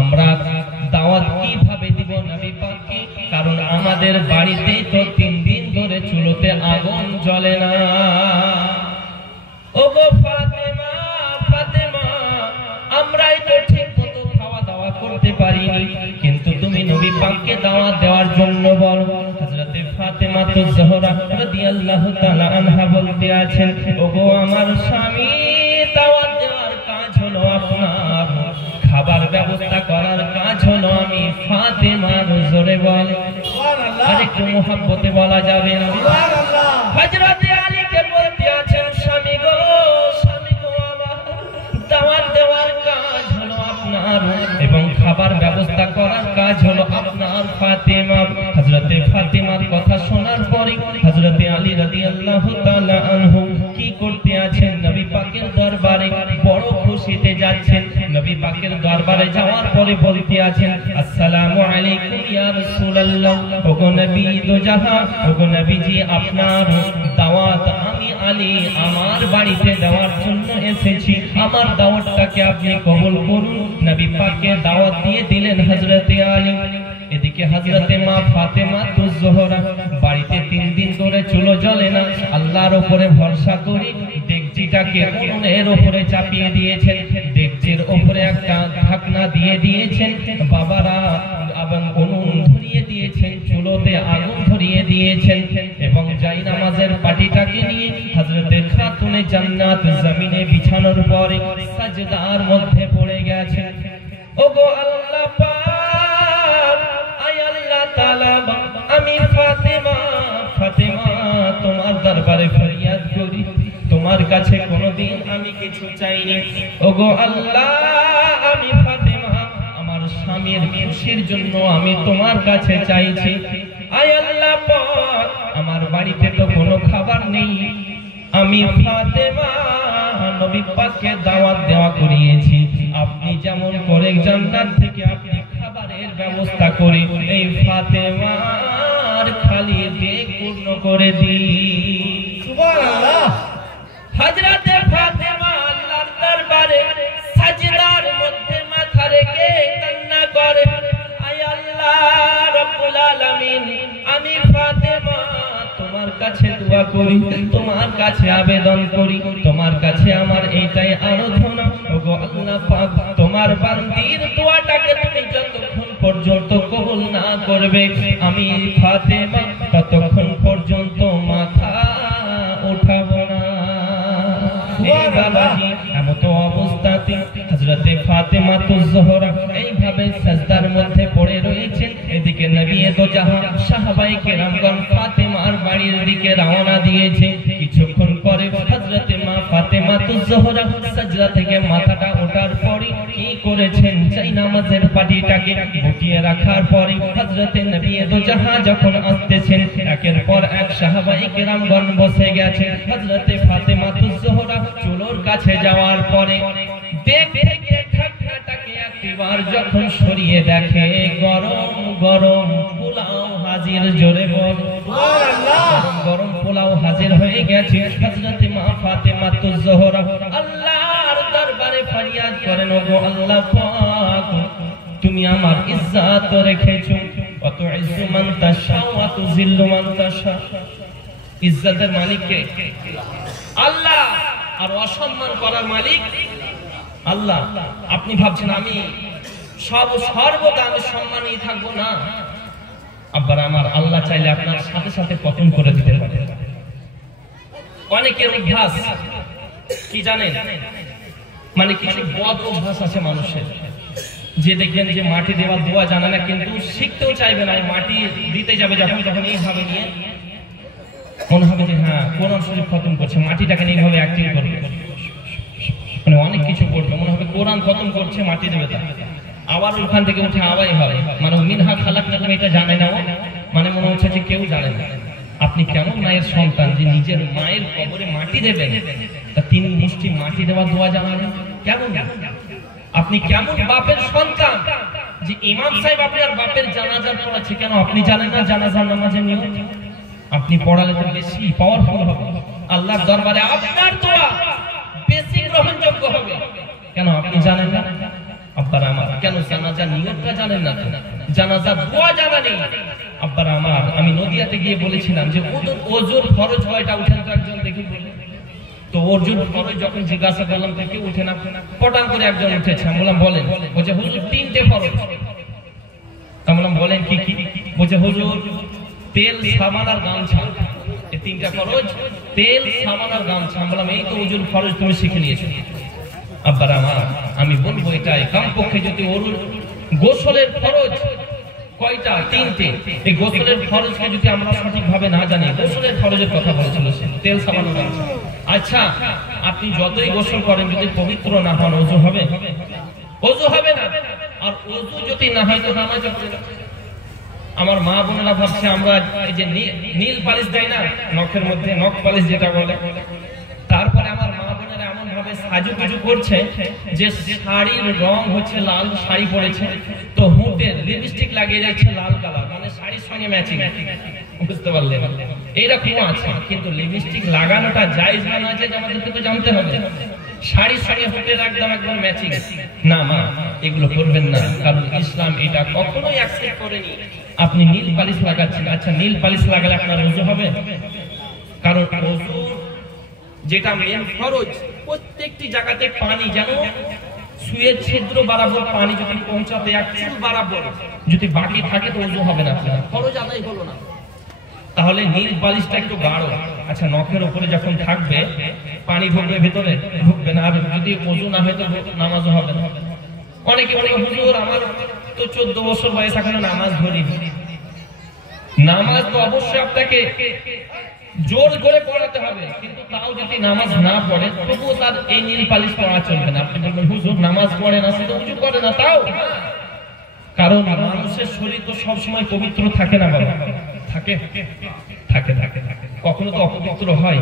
আমরা দাওয়াত কিভাবে দিব নবী পাককে? কারণ আমাদের বাড়িতে তো 3 দিন ধরে চুলোতে আগুন জ্বলে না। ওগো ফাতেমা, ফাতেমা, আমরাই তো ঠিক মতো খাওয়া দাওয়া করতে পারিনি, কিন্তু তুমি নবী পাককে দাওয়াত দেওয়ার জন্য বলো। হযরতে ফাতেমা তো জোহরা রাদিয়াল্লাহু তাআলা আনহা বলতে আছেন, ওগো আমার স্বামী, দাওয়াত দেওয়ার কাজ হলো আপনার, খাবার ব্যবস্থা করার কাজ হলো আমি ফাতেমার। জোরে বল সুবহানাল্লাহ। আরেকটু মুহাব্বতে বলা যাবে না সুবহানাল্লাহ। হযরতে আলীকে বলতে আছেন, স্বামী গো, স্বামী গো আমার, দাওয়াত দেওয়ার কাজ হলো আপনার এবং খাবার ব্যবস্থা করার কাজ হলো আপনার ফাতেমা। হযরতে ফাতেমার কথা শোনার পরে হযরতে আলী রাদিয়াল্লাহু তাআলা আনহু কি করতে আছেন, নবী পাকের দরবারে বড় খুশিতে যাচ্ছেন। নবী পাকের দরবারে যাওয়ার পরে বলতে আছেন, আসসালামু আলাইকুম ইয়া রাসূলুল্লাহ, ওগো নবী দো জাহান, ওগো নবীজি, আপনার দাওয়াত আমি আলী আমার বাড়িতে দেওয়ার জন্য এসেছি, আমার দাওয়াতটাকে আপনি কবুল করুন। নবী পাককে দাওয়াত দিয়ে দিলেন হযরতে আলী। এদিকে হযরতে মা ফাতেমা তো জোহরা বাড়িতে 3 দিন ধরে চুলো জ্বলে না, আল্লাহর উপরে ভরসা করে ডেকচিটাকে উনুনের উপরে চাপিয়ে দিয়েছেন, ডেকচির উপরে একটা ঢাকনা দিয়ে দিয়েছেন বাবারা, এবং উনুন ধরিয়ে দিয়েছেন, চুলোতে আগুন ধরিয়ে দিয়েছেন, এবং জায়নামাজের পাটিটাকে নিয়ে হযরতে খাতুনে জান্নাত জমিনে বিছানোর পরে সাজদার মধ্যে পড়ে গেছেন। ওগো আল্লাহ পাক, আয় আল্লাহ তাআলা, আমি ফাতেমা, ফাতেমা তোমার দরবারে ফরিয়াদ করি, তোমার কাছে কোনোদিন আমি কিছু চাইনি। ওগো আল্লাহ, আমি ফাতেমা আমার স্বামীর খুশির জন্য আমি তোমার কাছে চাইছি। আয় আল্লাহ পাক, আমার বাড়িতে তো কোনো খাবার নেই। আমি ফাতেমা নবী পাককে দাওয়াত দেওয়া করিয়েছি, আপনি যেমন করে জান্নাত থেকে আপনি খাবারের ব্যবস্থা করে এই ফাতেমার খালি পেট পূর্ণ করে দিন। সুবহানাল্লাহ। হযরতে ফাতেমা আল্লাহর দরবারে সাজদার মধ্যে মাথা রেখে কান্না করে, আয় আল্লাহ রব্বুল আলামিন, আমি ফাতেমা তোমার কাছে দোয়া করি, তোমার কাছে আবেদন করি, তোমার কাছে আমার এইটাই আরাধনা, ওগো আল্লাহ পাক, তোমার বান্দির দোয়াটাকে তুমি যতক্ষণ পর্যন্ত কবুল না করবে আমি ফাতেমা ততক্ষণ পর্যন্ত মাথা উঠাবো না। এই বাবাজি এমত অবস্থাতে হযরতে ফাতেমাতুজ জোহরা এইভাবে সাজদার মধ্যে পড়ে রয়েছেন। এদিকে নবী দো জাহান সাহাবায়ে কেরামগণ ফাতেমার বাড়ির দিকে রওনা দিয়েছে। কিছুক্ষণ পরে হযরতে মা ফাতেমাতুজ জোহরা সাজদা থেকে মাথাটা ওঠার পরে কি করেছেন, চাই নামাজের পাটিটাকে গুটিয়ে রাখার পরে হযরতে নবী দো জাহান যখন আসতেছেন একের পর এক সাহাবায়ে কেরামগণ বসে গেছে। হযরতে ফাতেমাতুজ জোহরা চুলোর কাছে যাওয়ার পরে দেখে ঢাকনাটাকে একবার যখন সরিয়ে দেখে গরম গরম পোলাও হাজির। জোরে বল সুবহানাল্লাহ। গরম পোলাও হাজির হয়ে গেছে। হযরতে মা ফাতেমাতুজ জোহরা আল্লাহর দরবারে ফরিয়াদ করেন, ওগো আল্লাহ পাক, তুমি আমার ইজ্জত রেখেছো, অত ইজ্জু মান তাশা ওয়া তুযিল্লু মান তাশা। ইজ্জতের মালিক কে? আল্লাহ। আর অসম্মান করার মালিক আল্লাহ। আপনি ভাবছেন আমি সর্বদা আমি সম্মানই থাকবো না। আবার আমার আল্লাহ চাইলে আপনার সাথে সাথে পতন করে দিতে পারে। অনেকের অভ্যাস কি জানেন, মানে কিছু বদ অভ্যাস আছে মানুষের, যে দেখবেন যে মাটি দেওয়ার দোয়া জানে না, কিন্তু শিখতেও চাইবে না। মাটি দিতে যাবে যখন এইভাবে নিয়ে মনে হবে যে হ্যাঁ কোরআন শরীফ খতম করছে, মাটিটাকে নিয়ে এইভাবে অ্যাক্টিং করবে, মানে অনেক কিছু করবে, মনে হবে কোরআন খতম করছে, মাটি দেবে তা। আবার ওখান থেকে উঠে আওয়াই হবে, মানে মিনহা খালাকনাকুম এটা জানে না, মানে মনে হচ্ছে যে কেউ জানে না। আপনি কেমন মায়ের সন্তান যে নিজের মায়ের কবরে মাটি দেবেন, তা 3 মুষ্টি মাটি দেওয়ার দোয়া জানেন? কেমন আপনি কেমন বাপের সন্তান যে ইমাম সাহেব আপনার বাপের জানাজা পড়াচ্ছে, কেন আপনি জানেন না জানাজার নামাজের নিয়ম? আপনি পড়ালে তো বেশি পাওয়ারফুল হবে, আল্লাহর দরবারে আপনার দোয়া বেশি গ্রহণযোগ্য হবে। কেন আপনি জানেন না? আব্বার আমার কেন জানাজার নিয়মটা জানেন না? জানাজার দোয়া জানা নেই। আব্বার আমার আমি নদিয়াতে গিয়ে বলেছিলাম যে ওজুর ফরজ কয়টা উঠেন তো একজন দেখি বলে। তো ওজুর ফরজ যখন জিজ্ঞাসা করলাম তো কেউ উঠে না, পটান করে একজন উঠেছে। আমি বললাম বলেন, বলছে হুজুর 3টে ফরজ। আমি বললাম বলেন কি কি? বলছে হুজুর তেল সাবান আর গামছা, এই 3টা ফরজ, তেল সাবান আর গামছা। আমি বললাম এই তো ওজুর ফরজ তুমি শিখে নিয়েছো। আব্বার আমার আমি বলবো এটাই, কমপক্ষে যদি ওর গোসলের ফরজ কয়টা? 3টে। এই গোসলের ফরজকে যদি আমরা সঠিকভাবে না জানি, গোসলের ফরজের কথা বলেছিল সে, তেল সাবান আর গামছা। আচ্ছা আপনি যতই গোসল করেন যদি পবিত্র না হন ওযু হবে? ওযু হবে না। আর ওযু যদি না হয় তো নামাজ হবে না। আমার মা বোনেরা ভাবছে আমরা এই যে নীল পালিশ দেয় না নখের মধ্যে, নখ পালিশ যেটা বলে, তারপরে আমার মা বোনেরা এমন ভাবে সাজুগুজু করছে যে শাড়ির রং হচ্ছে লাল, শাড়ি পরেছে তো হুঁটের লিপস্টিক লাগিয়ে যাচ্ছে লাল কালার, মানে শাড়ির সঙ্গে ম্যাচিং। বুঝতে পারলেন? এইরকম আছে, কিন্তু লিপস্টিক লাগানোটা জায়েজ না না জায়েজ আমাদেরকে তো জানতে হবে। শাড়ির সঙ্গে হুঁটের একদম ম্যাচিং না, মা এগুলো করবেন না, কারণ ইসলাম এটা কখনোই অ্যাকসেপ্ট করেনি। আপনি নীল পালিশ লাগাচ্ছেন, আচ্ছা নীল পালিশ লাগালে আপনার ওযু হবে? কারণ ওযু যেটা মেন ফরজ, প্রত্যেকটি জায়গাতে পানি যেন সুয়ের ছিদ্র বরাবর পানি যদি পৌঁছাতে এক চুল বরাবর যদি বাকি থাকে তো ওযু হবে না, ফরজ আদায় হলো না। তাহলে নীল পালিশটা একটু গাঢ়, আচ্ছা নখের উপরে যখন থাকবে পানি ঢুকবে ভেতরে, ঢুকবে না। আর যদি ওযু না হয় তো নামাজও হবে না। অনেকে বলে হুজুর আমার তো 14 বছর বয়স এখনো নামাজ ধরিনি। নামাজ তো অবশ্যই আপনাকে জোর করে পড়াতে হবে, কিন্তু তাও যদি নামাজ না পড়ে তবুও তার এই নীল পালিশ পড়া চলবে না। আপনি বলবেন হুজুর নামাজ পড়ে না, শুধু ওযু করে না, তাও কারণ মানুষের শরীর তো সবসময় পবিত্র থাকে না বাবা, থাকে থাকে থাকে থাকে কখনো তো অপবিত্র হয়।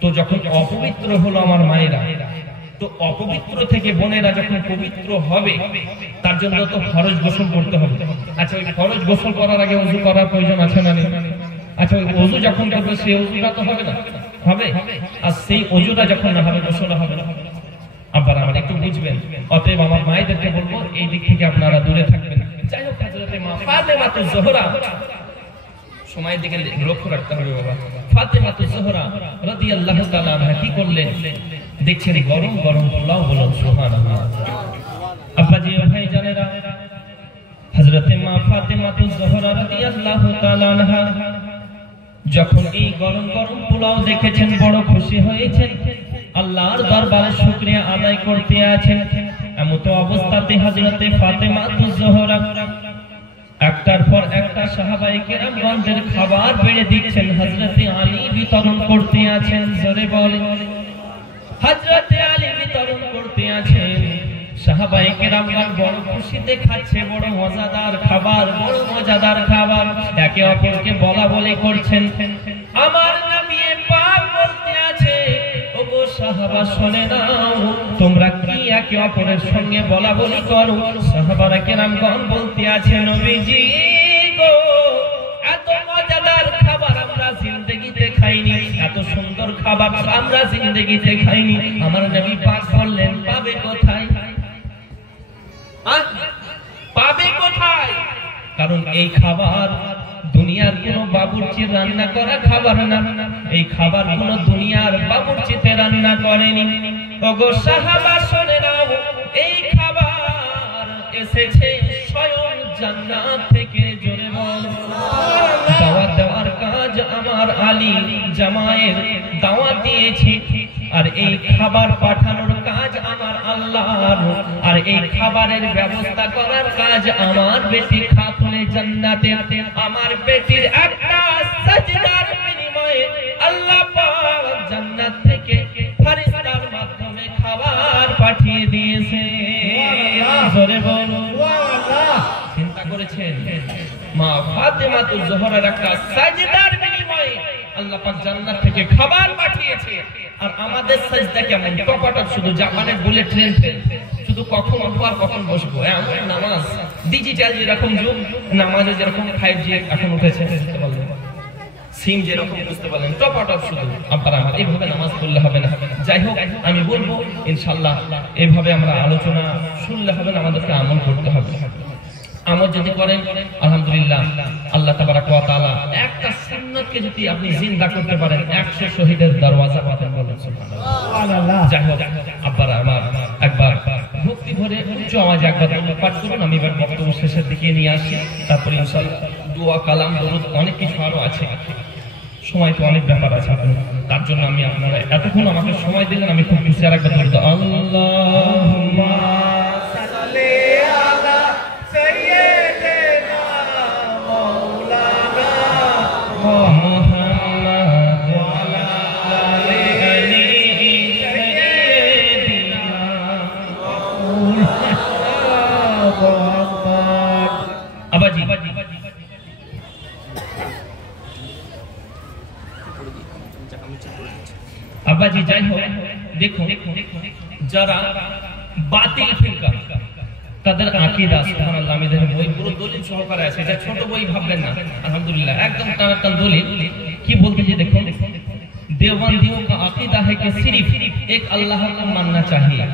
তো যখন অপবিত্র হলো আমার মায়েরা, তো অপবিত্র থেকে বোনেরা যখন পবিত্র হবে তার জন্য তো ফরজ গোসল করতে হবে। আচ্ছা, ওই ফরজ গোসল করার আগে ওযু করার প্রয়োজন আছে না নেই? আচ্ছা, ওই ওযু যখন করবে সেই ওযুটা তো হবে না, হবে? আর সেই ওযুটা যখন না হবে গোসল হবে না। আবার আমার একটু বুঝবেন, অতএব আমার মায়েদেরকে বলবো এই দিক থেকে আপনারা দূরে থাকবেন। যাই হোক, হযরতে মা ফাতেমাতুজ জোহরা, সময়ের দিকে লক্ষ্য রাখতে হবে বাবা। ফাতেমাতুজ জোহরা রাদিয়াল্লাহু তাআলা আনহা কি করলেন দেখছেন, গরম গরম পোলাও, বলুন সুবহানাল্লাহ। আব্বাজি ও ভাই জানেরা, হযরতে মা ফাতেমাতুজ জোহরা রাদিয়াল্লাহু তাআলা আনহা যখন এই গরম গরম পোলাও দেখেছেন বড় খুশি হয়েছেন, আল্লাহর দরবারে শুকরিয়া আদায় করতে আছেন। এমত অবস্থাতে হযরতে ফাতেমাতুজ জোহরা একটার পর একটা সাহাবায়ে কেরামগণের খাবার বেড়ে দিচ্ছেন, হযরতে আলী বিতরণ করতে আছেন। জোরে বলেন, হযরতে আলী বিতরণ করতে আছেন। সাহাবায়ে কেরামগণ বড় খুশিতে খাচ্ছে, বড় মজাদার খাবার, বড় মজাদার খাবার। একে অপরকে বলা বলি করছেন। আমার নবী পাক বলতে আছে, ওগো সাহাবা শুনে নাও, তোমরা কি একে অপরের সঙ্গে বলা বলি করো? সাহাবায়ে কেরামগণ বলতে আছে, নবীজি গো, এত মজাদার খাবার আমরা জিন্দেগিতে খাইনি, এত সুন্দর খাবার আমরা জিন্দেগিতে খাইনি। আমার নবী পাক বললেন, পাবে কোথায়? পাবে কোথায়? কারণ এই খাবার দুনিয়ার কোন বাবুর্চির রান্না করা খাবার না, এই খাবার কোন দুনিয়ার বাবুর্চিতে রান্না করেনি। ওগো সাহাবা শুনে নাও, এই খাবার এসেছে স্বয়ং জান্নাত থেকে। জোরে বল, দাওয়াত দেওয়ার কাজ আমার আলী জামায়ের দাওয়াত দিয়েছে, আর এই খাবার পাঠানোর কাজ আমার আল্লাহর, আর এই খাবারের ব্যবস্থা করার কাজ আমার বেটি খাতুনে জান্নাতের। আমার বেটির একটা সাজদার বিনিময়ে আল্লাহ পাক জান্নাত থেকে ফেরেশতার মাধ্যমে খাবার পাঠিয়ে দিয়েছে। জোরে বলো সুবহানাল্লাহ। চিন্তা করেছেন, মা ফাতেমাতুজ জোহরার একটা সাজদার বিনিময়ে আল্লাহ পাক জান্নাত থেকে খাবার পাঠিয়েছে। আর আমাদের সাজদা কেমন টপাটপ, শুধু জাপানের বুলেট ট্রেন, শুধু কখন উঠবো আর কখন বসবো। এমন নামাজ, ডিজিটাল যেরকম যুগ, নামাজে যেরকম 5G এখন উঠেছে, সিম যেরকম, বুঝতে পারলেন, টপাটপ শুধু। আপনারা আমার এইভাবে নামাজ পড়লে হবে না। যাই হোক, আমি বলবো ইনশাআল্লাহ এইভাবে আমরা আলোচনা শুনলে হবে না, আমাদেরকে আমল করতে হবে। আমল যদি করেন আলহামদুলিল্লাহ, আল্লাহ তাবারাক ওয়া তাআলা একটা সুন্নতকে যদি আপনি জিন্দা করতে পারেন, 100 শহীদের দরওয়াজা পাবেন। বলেন সুবহানাল্লাহ। যাই হোক, আব্বারা আমার একবার ভক্তি ভরে উচ্চ আওয়াজে একবার পাঠ করুন। আমি এবার বক্তব্য শেষের দিকে নিয়ে আসি, তারপরে ইনশাআল্লাহ দোয়া, কালাম, দরুদ, অনেক কিছু আরো আছে। সময় তো অনেক ব্যাপার আছে, তার জন্য আমি আপনারা এতক্ষণ আমাকে সময় দিলেন, আমি খুব খুশি। আর একবার দরুদ, আল্লাহুম্মা সাল্লি আলা সাইয়্যিদিনা মাওলানা মুহাম্মদ ওয়া আলা আলি সাইয়্যিদিনা মুহাম্মদ। আবাজি আব্বাজি, যাই হোক, দেখুন, যারা বাতিল ফিরকা, তাদের আকীদা সুবহানাল্লাহ, আমি দেখেন বই পুরো দলিল সহকারে আছে, এটা ছোট বই ভাববেন না, আলহামদুলিল্লাহ একদম টানাটান দলিল। কি বলতে যে দেখুন, देवबंदियों का अकीदा है कि सिर्फ एक अल्लाह को मानना चाहिए,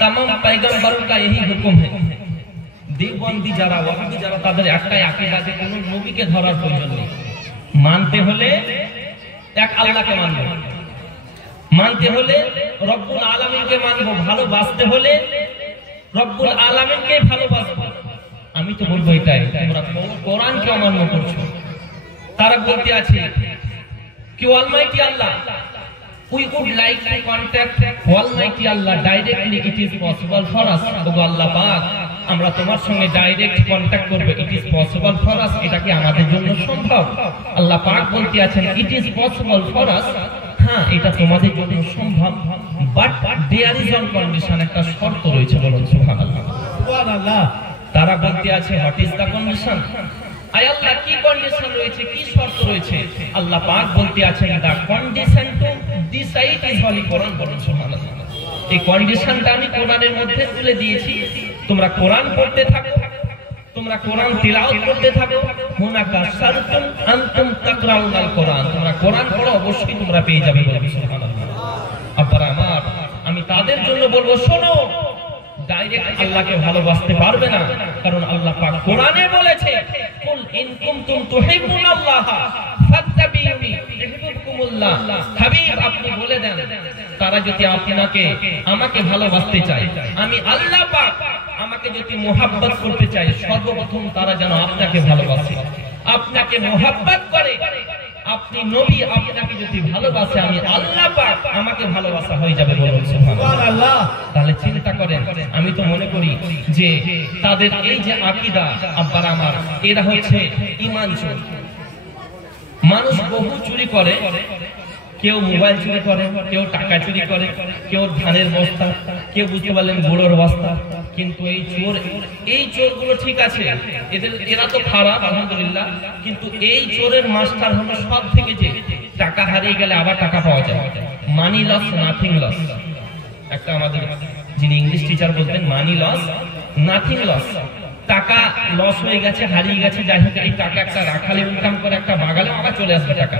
तमाम पैगंबरों का यही हुक्म है। देवबंदी যারা, ওয়াহাবি যারা, তাদের একটাই আকীদা যে কোন নবীকে ধরার প্রয়োজন নেই, মানতে হলে এক আল্লাহকে মানবো, মানতে হলে রব্বুল আলামিনকে মানবো, ভালোবাসতে হলে রব্বুল আলামিনকে ভালোবাসবো। আমি তো বলবো এটাই, তোমরা কোরআনকে অমান্য করছো। তারা বলতে আছে কি Almighty Allah, we would like to contact almighty Allah directly, it is possible for us। ওগো আল্লাহ পাক, আমরা তোমার সঙ্গে ডাইরেক্ট কন্টাক্ট করব, it is possible for us, এটা কি আমাদের জন্য সম্ভব? আল্লাহ পাক বলতে আছেন it is possible for us, হ্যাঁ এটা তোমাদের জন্য সম্ভব, but there is one condition, একটা শর্ত রয়েছে। বলুন সুবহানাল্লাহ। সুবহানাল্লাহ। তারা বলতে আছে হোয়াট ইজ দা কন্ডিশন? আয় আল্লাহ কি কন্ডিশন রয়েছে, কি শর্ত রয়েছে? আল্লাহ পাক বলতে আছেন দা কন্ডিশন টু ডিসাইড ইজ হলি কোরআন। বলুন সুবহানাল্লাহ। এই কন্ডিশনটা আমি কোরআনের মধ্যে তুলে দিয়েছি। তোমরা কোরআন পড়তে থাকো, তোমরা কোরআন তিলাওয়াত করতে থাকো। হুনাকা শারতুন আনতুম তাকরাউনাল কোরআন। তোমরা কোরআন পড়ো, অবশ্যই তোমরা পেয়ে যাবে। বলুন সুবহানাল্লাহ। আব্বারা আমার, আমি তাদের জন্য বলবো, শোনো, ডাইরেক্ট আল্লাহকে ভালোবাসতে পারবে না, কারণ আল্লাহ পাক কোরআনে বলেছে, কুল ইন কুনতুম তুহিব্বুনাল্লাহ ফাত্তাবিউনি ইউহিব্বুকুমুল্লাহ। হাবিব আপনি বলে দেন, তারা যদি আপনাকে আমাকে ভালোবাসতে চায়, আমি আল্লাহ পাক আমাকে যদি মোহাব্বত করতে চায়, সর্বপ্রথম তারা যেন আপনাকে ভালোবাসে, আপনাকে মোহাব্বত করে। আপনি নবী, আপনাকে যদি ভালোবাসে, আমি আল্লাহ পাক আমাকে ভালোবাসা হয়ে যাবে। বলুন সুবহানাল্লাহ। তাহলে চিন্তা করেন, আমি তো মনে করি যে তাদের এই যে আকীদা, আব্বার আমার, এরা হচ্ছে ঈমান চোর। মানুষ বহু চুরি করে, কেউ মোবাইল চুরি করে, কেউ টাকা চুরি করে, কেউ ধানের বস্তা, কেউ বুঝতে পারলেন গুড়োর বস্তা। কিন্তু এই চোরগুলো ঠিক আছে, এরা তো খারাপ আলহামদুলিল্লাহ, কিন্তু এই চোরের মাস্টার হলো সব থেকে যে টাকা হারিয়ে গেলে আবার টাকা পাওয়া যায়। Money loss nothing loss. একটা আমাদের যিনি ইংলিশ টিচার বলতেন, মানি লস নাথিং লস। টাকা লস হয়ে গেছে, হারিয়ে গেছে, যাই হোক, এই টাকা একটা রাখালে ইনকাম করে একটা বাগালে আবার চলে আসবে টাকা।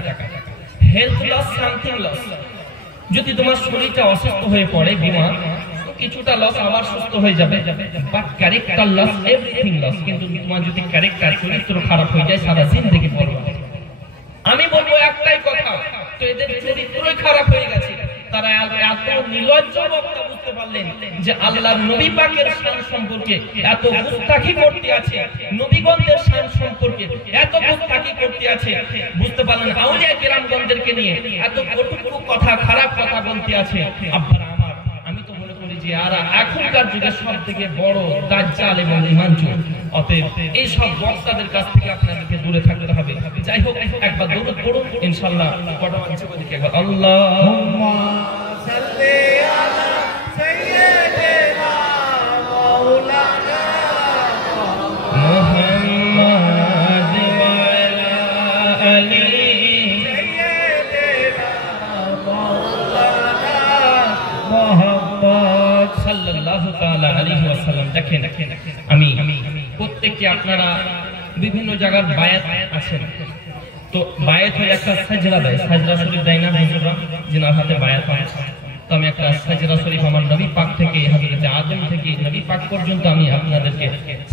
Health loss something loss. যদি তোমার শরীরটা অসুস্থ হয়ে পড়ে, বিমার, কিছুটা লস, আবার সুস্থ হয়ে যাবে। But character loss, everything loss. কিন্তু তোমার যদি ক্যারেক্টার, চরিত্র খারাপ হয়ে যায়, সারা জিন্দেগি পড়বে। আমি বলবো একটাই কথা, তো এদের চরিত্রই খারাপ হয়ে গেছে। তারা এত নির্লজ্জ বক্তা, বুঝতে পারলেন যে আল্লাহর নবী পাকের শান সম্পর্কে এত গুস্তাখি করতে আছে, নবীগণদের শান সম্পর্কে এত গুস্তাখি করতে আছে, বুঝতে পারলেন আউলিয়া কিরামগণদেরকে নিয়ে এত কটুকটু কথা, খারাপ কথা বলতে আছে। আব্বারা আমার, আমি তো মনে করি যে এরা এখনকার যুগে সব থেকে বড় দাজ্জাল এবং ঈমান চোর। অতএব এই সব বক্তাদের কাছ থেকে আপনাদেরকে দূরে থাকতে হবে। যাই হোক, একবার দরুদ পড়ুন, ইনশাআল্লাহ কটা মানছে ওদিকে একবার। আল্লাহুম্মা সাল্লি আলা সাইয়্যিদিনা মাওলানা মুহাম্মাদ ওয়া আলা আলি সাইয়্যিদিনা মাওলানা মুহাম্মদ সাল্লাল্লাহু তাআলা আলাইহি ওয়াসাল্লাম। দেখেন, আমি প্রত্যেককে, আপনারা বিভিন্ন জায়গার বায়াত আছেন, তো বায়াত হয়ে একটা সাজদা দেয়, সাজদা শরীফ দেয় না হুজুররা, যিনার হাতে বায়াত হয়। তো আমি একটা সাজদা শরীফ আমার নবী পাক থেকে, হযরত আদম থেকে নবী পাক পর্যন্ত আমি আপনাদেরকে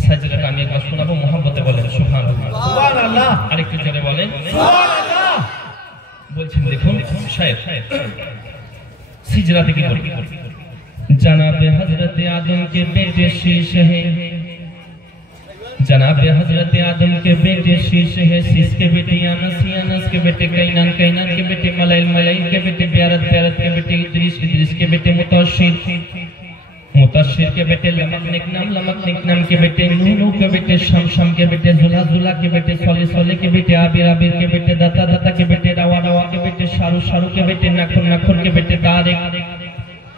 সাজদাটা আমি একবার শোনাবো। মুহাব্বতে বলেন সুবহানাল্লাহ। সুবহানাল্লাহ। আরেকটু জোরে বলেন সুবহানাল্লাহ। বলছেন, দেখুন সাহেব, সিজদা থেকে বলি, जनाब हजरत आदम के बेटे शीश है, जनाब हजरत आदम के बेटे शीश है, शीश के बेटे यानस, यानस के बेटे कैनान, कैनान के बेटे मलाइल, मलाइल के बेटे ब्यारत, ब्यारत के बेटे इद्रिस, इद्रिस के बेटे मुताशिर, मुताशिर के बेटे लमक निकनम, लमक निकनम के बेटे नूह, नूह के बेटे शम, शम के बेटे जुला, जुला के बेटे सोले, सोले के बेटे आबिर, आबिर के बेटे दाता, दाता के बेटे रवा, रवा के बेटे शारू, शारू के बेटे नखुर, नखुर के बेटे तारिक,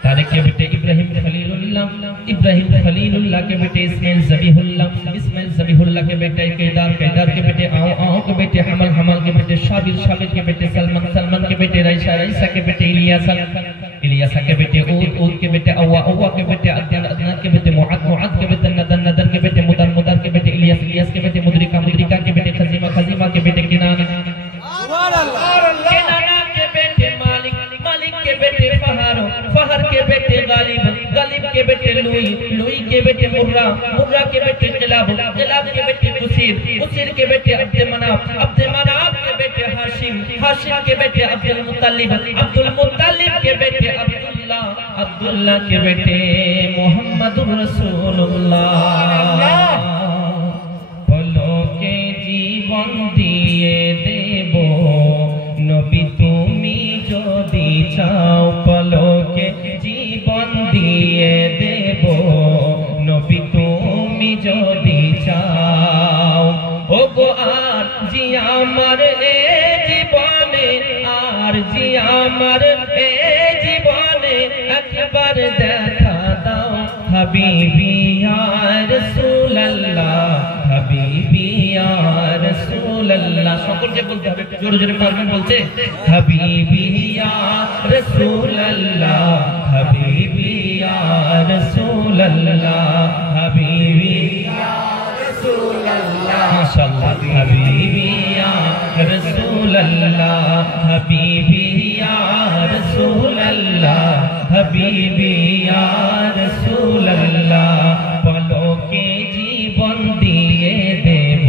तारिक के बेटे इब्राहिम खलीलुल्लाह, इब्राहिम खलीलुल्लाह के बेटे इस्माइल ज़बीहुल्लाह, इस्माइल ज़बीहुल्लाह के बेटे केदार, केदार के बेटे आओ, आओ के बेटे हमल, हमल के बेटे शाबिर, शाबिर के बेटे सलमान, सलमान के बेटे रईसा, रईसा के बेटे इलियासा, इलियासा के बेटे ऊद, ऊद के बेटे अव्वा, अव्वा के बेटे अदनान, अदनान के बेटे मुआद, मुआद के बेटे नदर, नदर के बेटे मुदर, मुदर के बेटे इलियास, इलियास के बेटे मुदरिका, मुदरिका के बेटे खजीमा, खजीमा के बेटे किनाना, किनाना के बेटे मालिक, मालिक के बेटे फहर, फहर के बेटे गालिब, गालिब के बेटे लुई, लुई के बेटे मुर्रा, मुर्रा के बेटे किलाब, किलाब के बेटे कुसीर, कुसीर के बेटे अब्दे मनाफ, अब्दे मनाफ के बेटे हाशिम, हाशिम के बेटे अब्दुल मुत्तलिब, अब्दुल मुत्तलिब के बेटे अब्दुल्लाह, अब्दुल्लाह के बेटे मुहम्मदुर रसूलुल्लाह। बोलो के जीवन दिए देबो नबी তুমি যদি চাও, পলকে জীবন দিয়ে দেব নবী তুমি যদি চাও। ওগো আর জি আমার এ জীবনে, আর জি আমার এ জীবনে একবার দেখা দাও, হাবিবি ইয়া রাসূলুল্লাহ, হাবিবি ইয়া যে বলতে হবে, জোরে জোরে পারবেন বলতে? হাবিবি ইয়া রাসূলুল্লাহ, হাবিবি ইয়া রাসূলুল্লাহ, হাবিবি ইয়া রাসূলুল্লাহ, মাশাআল্লাহ। হাবিবি ইয়া রাসূলুল্লাহ, হাবিবি ইয়া রাসূলুল্লাহ, হাবিবি ইয়া রাসূলুল্লাহ, পলকে জীবন দিয়ে দেব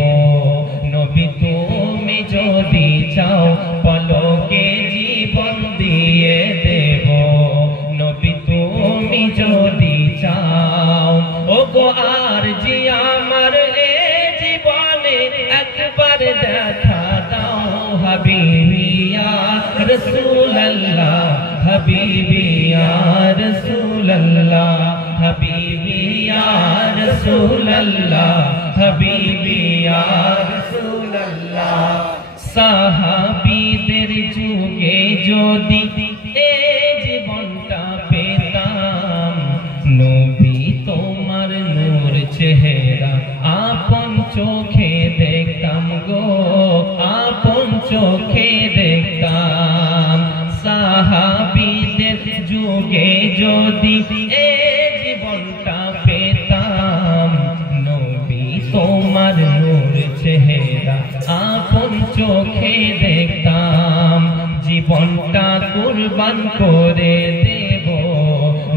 নবী তুমি যদি চাও, পলকে জীবন দিয়ে দেব নবী তুমি যদি চাও। ও গো আর জি আমার এ জীবনে একবার দেখা দাও, হাবিবি ইয়া রাসূলুল্লাহ, হাবিবি ইয়া রাসূলুল্লাহ, হাবিবি ইয়া রাসূলুল্লাহ, হাবিবি ইয়া রাসূলুল্লাহ। সাহাবীদের যুগে যদি এই জীবনটা পেতাম, নবী তোমার নূর চেহারা আপন চোখে দেখতাম গো, আপন চোখে দেখতাম। সাহাবীদের যুগে যদি এই জীবনটা পেতাম, নবী তোমার নূর চেহারা আপন চোখে দেখতাম। জীবনটা কুরবান করে দেব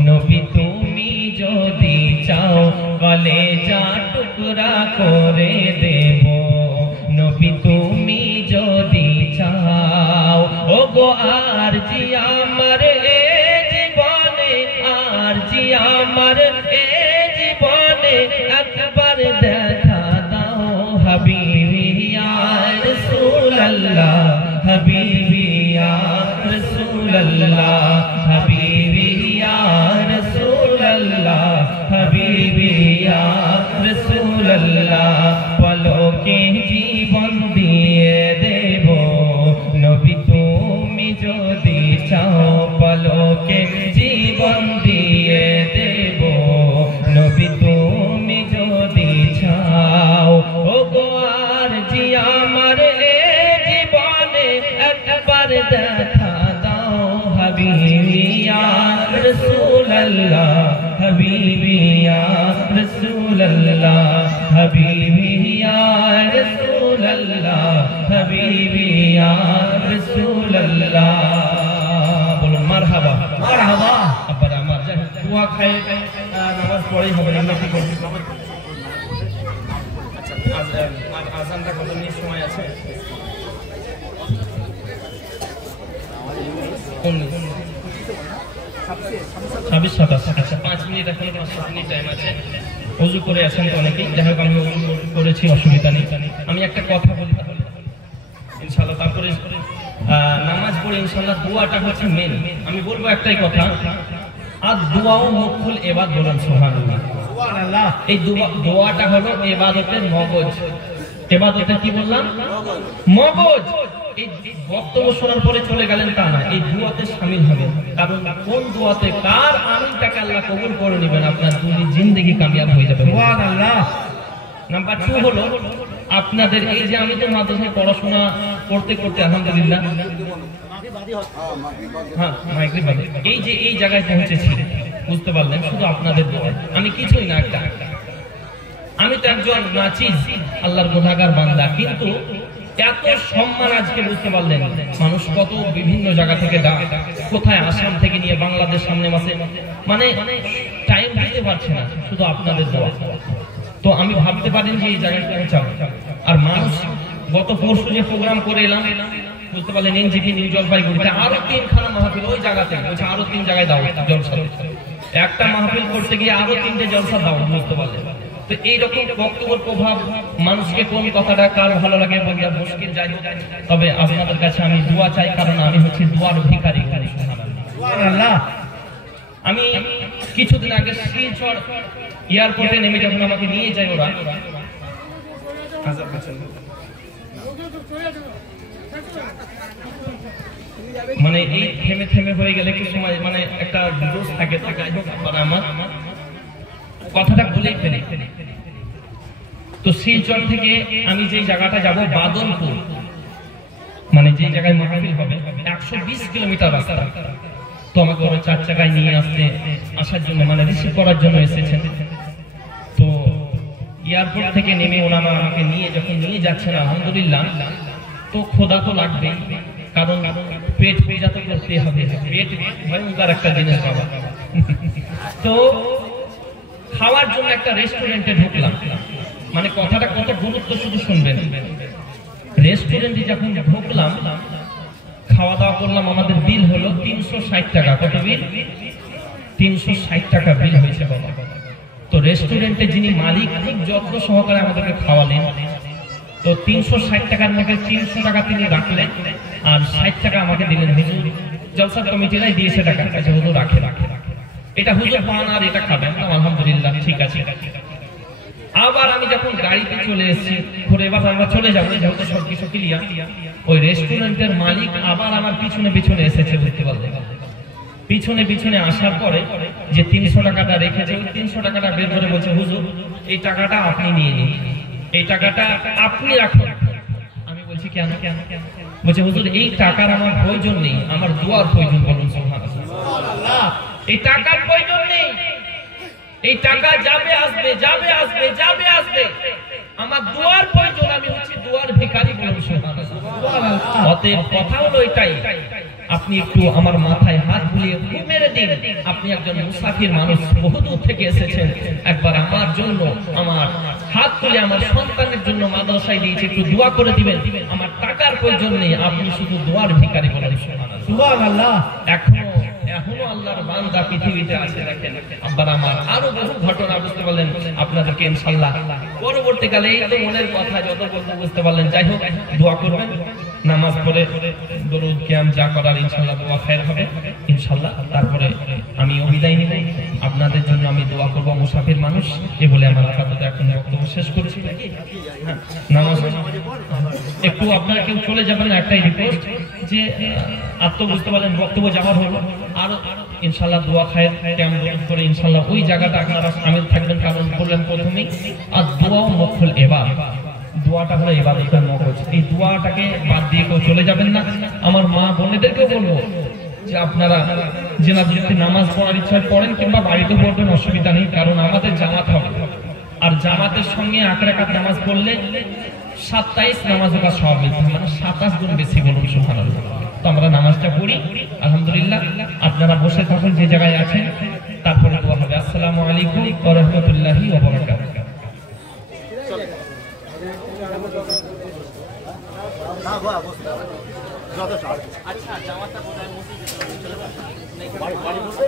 নবী তুমি যদি চাও, কলেজা টুকরা করে দেব নবী তুমি যদি চাও। ও গো আর জি আমার এ জীবনে, আর জি আমার এ জীবনে একবার দেখা দাও, হাবিবি ইয়া রাসূলুল্লাহ, হাবিবি ইয়া রাসূলুল্লাহ, হাবিবি ইয়া রাসূলুল্লাহ, হাবিবি ইয়া রাসূলুল্লাহ, পলকে জীবন দিয়ে দেব নবী তুমি যদি চাও, পলকে জীবন দিয়ে দেব নবী তুমি যদি চাও। ও গো আর জি আমার এ জীবনে একবার দেখা দাও, হাবিবি ইয়া রাসূলুল্লাহ, হাবিবি ইয়া রাসূলুল্লাহ, হাবিবি ইয়া রাসূলুল্লাহ, হাবিবি ইয়া রাসূলুল্লাহ। বলুন মারহাবা, মারহাবা। আবার আমার দোয়া খাই নামাজ পড়েই হবে না, কি করব? আচ্ছা আজানটা কত মিনিট সময় আছে? 26-27। আচ্ছা 5 মিনিট এখন, 5 মিনিট টাইম আছে। ওযু করে আছেন তো অনেকেই, যাই হোক আমি ওযু করেছি, অসুবিধা নেই। আমি একটা কথা বলি ইনশাআল্লাহ, তারপরে নামাজ পড়ে ইনশাআল্লাহ দোয়াটা হচ্ছে মেন। আমি বলবো একটাই কথা, আর দোয়াও মুখুল ইবাদত, বলেন সুবহানাল্লাহ, সুবহানাল্লাহ। এই দোয়াটা হলো ইবাদতের মগজ। ইবাদতের কি বললাম? মগজ। এই বক্তব্য শোনার পরে চলে গেলেন তা না, এই দোয়াতে শামিল হবে। কারণ কোন দোয়াতে কার আমিনটাকে আল্লাহ কবুল করে নেবেন, আপনার পুরো জিন্দেগি কামিয়াব হয়ে যাবে, সুবহানাল্লাহ। নাম্বার 2 হলো আপনাদের এই যে আমি তো মাদ্রাসায় পড়াশোনা করতে করতে আলহামদুলিল্লাহ, হ্যাঁ মাগরিব বাদে এই যে এই জায়গায় পৌঁছেছি, বুঝতে পারলেন শুধু আপনাদের দোয়ায়। আমি কিছুই না, একটা আমি তো একজন নাচিজ, আল্লাহর গুনাহগার বান্দা, কিন্তু এত সম্মান আজকে বুঝতে পারলেন। মানুষ কত বিভিন্ন জায়গা থেকে কোথায়, আসাম থেকে নিয়ে বাংলাদেশ সামনে মাসে, মানে টাইম দিতে পারছে না, শুধু আপনাদের দোয়া। তো আমি ভাবতে পারেন যে এই জায়গায় পৌঁছাবো। আর মানুষ গত পরশু যে প্রোগ্রাম করে এলাম, বুঝতে পারলেন এনজিপি নিউ জলপাইগুড়িতে আরো 3খানা মাহফিল, ওই জায়গাতে বলছে আরো 3 জায়গায় দাও জলসা, একটা মাহফিল করতে গিয়ে আরো 3টে জলসা দাও, বুঝতে পারলেন। তো এইরকম বক্তব্যের প্রভাব মানুষকে কোন কথাটা কার ভালো লাগে বলিয়া মুশকিল যায়। তবে আপনাদের কাছে আমি দোয়া চাই, কারণ আমি হচ্ছি দোয়ার ভিখারি, সুবহানাল্লাহ। আমি কিছুদিন আগে শিলচর এয়ারপোর্টে নেমে যখন আমাকে নিয়ে যায় ওরা, মানে এই থেমে থেমে হয়ে গেলে কি সময় মানে একটা জোশ থাকে, আমার কথাটা বলেই ফেলে। তো শিলচর থেকে আমি যে জায়গাটা যাব বাদলপুর, মানে যে জায়গায় মাহফিল হবে 120 কিলোমিটার রাস্তা। তো আমাকে ওরা 4 চাকায় নিয়ে আসার জন্য মানে রিসিভ করার জন্য এসেছেন। তো এয়ারপোর্ট থেকে নেমে ওনারা আমাকে নিয়ে যখন নিয়ে যাচ্ছেন আলহামদুলিল্লাহ, তো খোদা তো লাগবে, কারণ পেট পূজা তো করতে হবে, পেট ভয়ঙ্কর একটা জিনিস বাবা। তো খাওয়ার জন্য একটা রেস্টুরেন্টে ঢুকলাম, মানে কথাটা কত গুরুত্ব শুধু শুনবেন। রেস্টুরেন্টে যখন ঢুকলাম, খাওয়া দাওয়া করলাম, আমাদের বিল হলো 360 টাকা। কত বিল? 360 টাকা বিল হয়েছে বাবা। তো রেস্টুরেন্টে যিনি মালিক খুব যত্ন সহকারে আমাদেরকে খাওয়ালেন। তো 360 টাকার মধ্যে 300 টাকা তিনি রাখলেন আর 60 টাকা আমাকে দিলেন। হুজুর জলসা কমিটিরাই দিয়েছে টাকা, কাছে হুজুর রাখে। এটা হুজুর পান আর এটা খাবেন। আলহামদুলিল্লাহ, ঠিক আছে। আবার আমি যখন গাড়িতে চলে এসেছি, ঘুরে এবার আমরা চলে যাবো, যেহেতু সবকিছু ক্লিয়ার। ওই রেস্টুরেন্টের মালিক আবার আমার পিছনে পিছনে এসেছে, বুঝতে পারলেন? পিছনে পিছনে আসার পরে যে 300 টাকাটা রেখেছে, 300 টাকাটা বের করে বলছে, হুজুর এই টাকাটা আপনি নিয়ে নিন, এই টাকাটা আপনি রাখুন। আমি বলছি কেন? বলছে হুজুর এই টাকার আমার প্রয়োজন নেই, আমার দোয়ার প্রয়োজন। বলুন সুবহানাল্লাহ। এই টাকার প্রয়োজন নেই, এই টাকা যাবে আসবে, যাবে আসবে, যাবে আসবে, আমার দোয়ার প্রয়োজন। আমি হচ্ছে দোয়ার ভিখারি। বলুন সুবহানাল্লাহ। অতএব কথা হলো এটাই, আপনি একটু আমার মাথায় হাত বুলিয়ে মেরে দিন। আপনি একজন মুসাফির মানুষ, বহুদূর থেকে এসেছেন, একবার আমার জন্য আমার হাত তুলে আমার সন্তানের জন্য মাদ্রাসায় দিয়েছে, একটু দোয়া করে দিবেন। আমার টাকার প্রয়োজন নেই, আপনি শুধু দোয়ার ভিখারি। বলেন সুবহানাল্লাহ। এখনো আল্লাহর বান্দা পৃথিবীতে আছে। দেখেন আব্বার আমার আরো বহু ঘটনা, বুঝতে পারলেন? আপনাদেরকে ইনশাআল্লাহ পরবর্তীকালে এই তো মনের কথা যত বলতে বুঝতে পারলেন। যাই হোক, দোয়া করবেন, নামাজ পড়ে দরুদ কিয়াম যা করার ইনশাআল্লাহ দোয়া খায়ের হবে ইনশাআল্লাহ। তারপরে আমি বিদায় নিব, আপনাদের জন্য আমি দোয়া করব, মুসাফির মানুষ। এ বলে আমার আপাতত এখন বক্তব্য শেষ করছি। নামাজ একটু আপনারা কেউ চলে যাবেন, একটাই রিকোয়েস্ট যে বুঝতে পারলেন বক্তব্য যাওয়ার হলো, আর ইনশাআল্লাহ দোয়া খায়ের কেমন করে ইনশাআল্লাহ ওই জায়গাটা আপনারা শামিল থাকবেন। কারণ বললেন প্রথমেই, আর দোয়াও মকবুল ইবাদত, দোয়াটা হলো ইবাদতের মগজ। এই দোয়াটাকে বাদ দিয়ে কেউ চলে যাবেন না। আমার মা বোনেদেরকেও বলবো যে আপনারা যেন যদি নামাজ পড়ার ইচ্ছা পড়েন কিংবা বাড়িতে পড়বেন, অসুবিধা নেই, কারণ আমাদের জামাত হবে। আর জামাতের সঙ্গে 8 রাকাত নামাজ পড়লে 27 নামাজের সওয়াব মিলবে, মানে 27 গুণ বেশি। বলুন সুবহানাল্লাহ। তো আমরা নামাজটা পড়ি আলহামদুলিল্লাহ। আপনারা বসে থাকুন যে জায়গায় আছেন, তারপরে দোয়া হবে। আসসালামু আলাইকুম ওয়া রাহমাতুল্লাহি ওয়া বারাকাতুহু। আচ্ছা, জামাতটা কোথায় মসজিদে চলে যাবে? বাড়ি বসে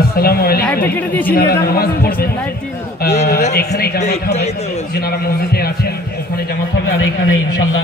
আসসালামু আলাইকুম। নামাজ পড়বেন এখানে জামাত হবে, যারা মসজিদে আছেন ওখানে জামাত হবে, আর এখানে ইনশাআল্লাহ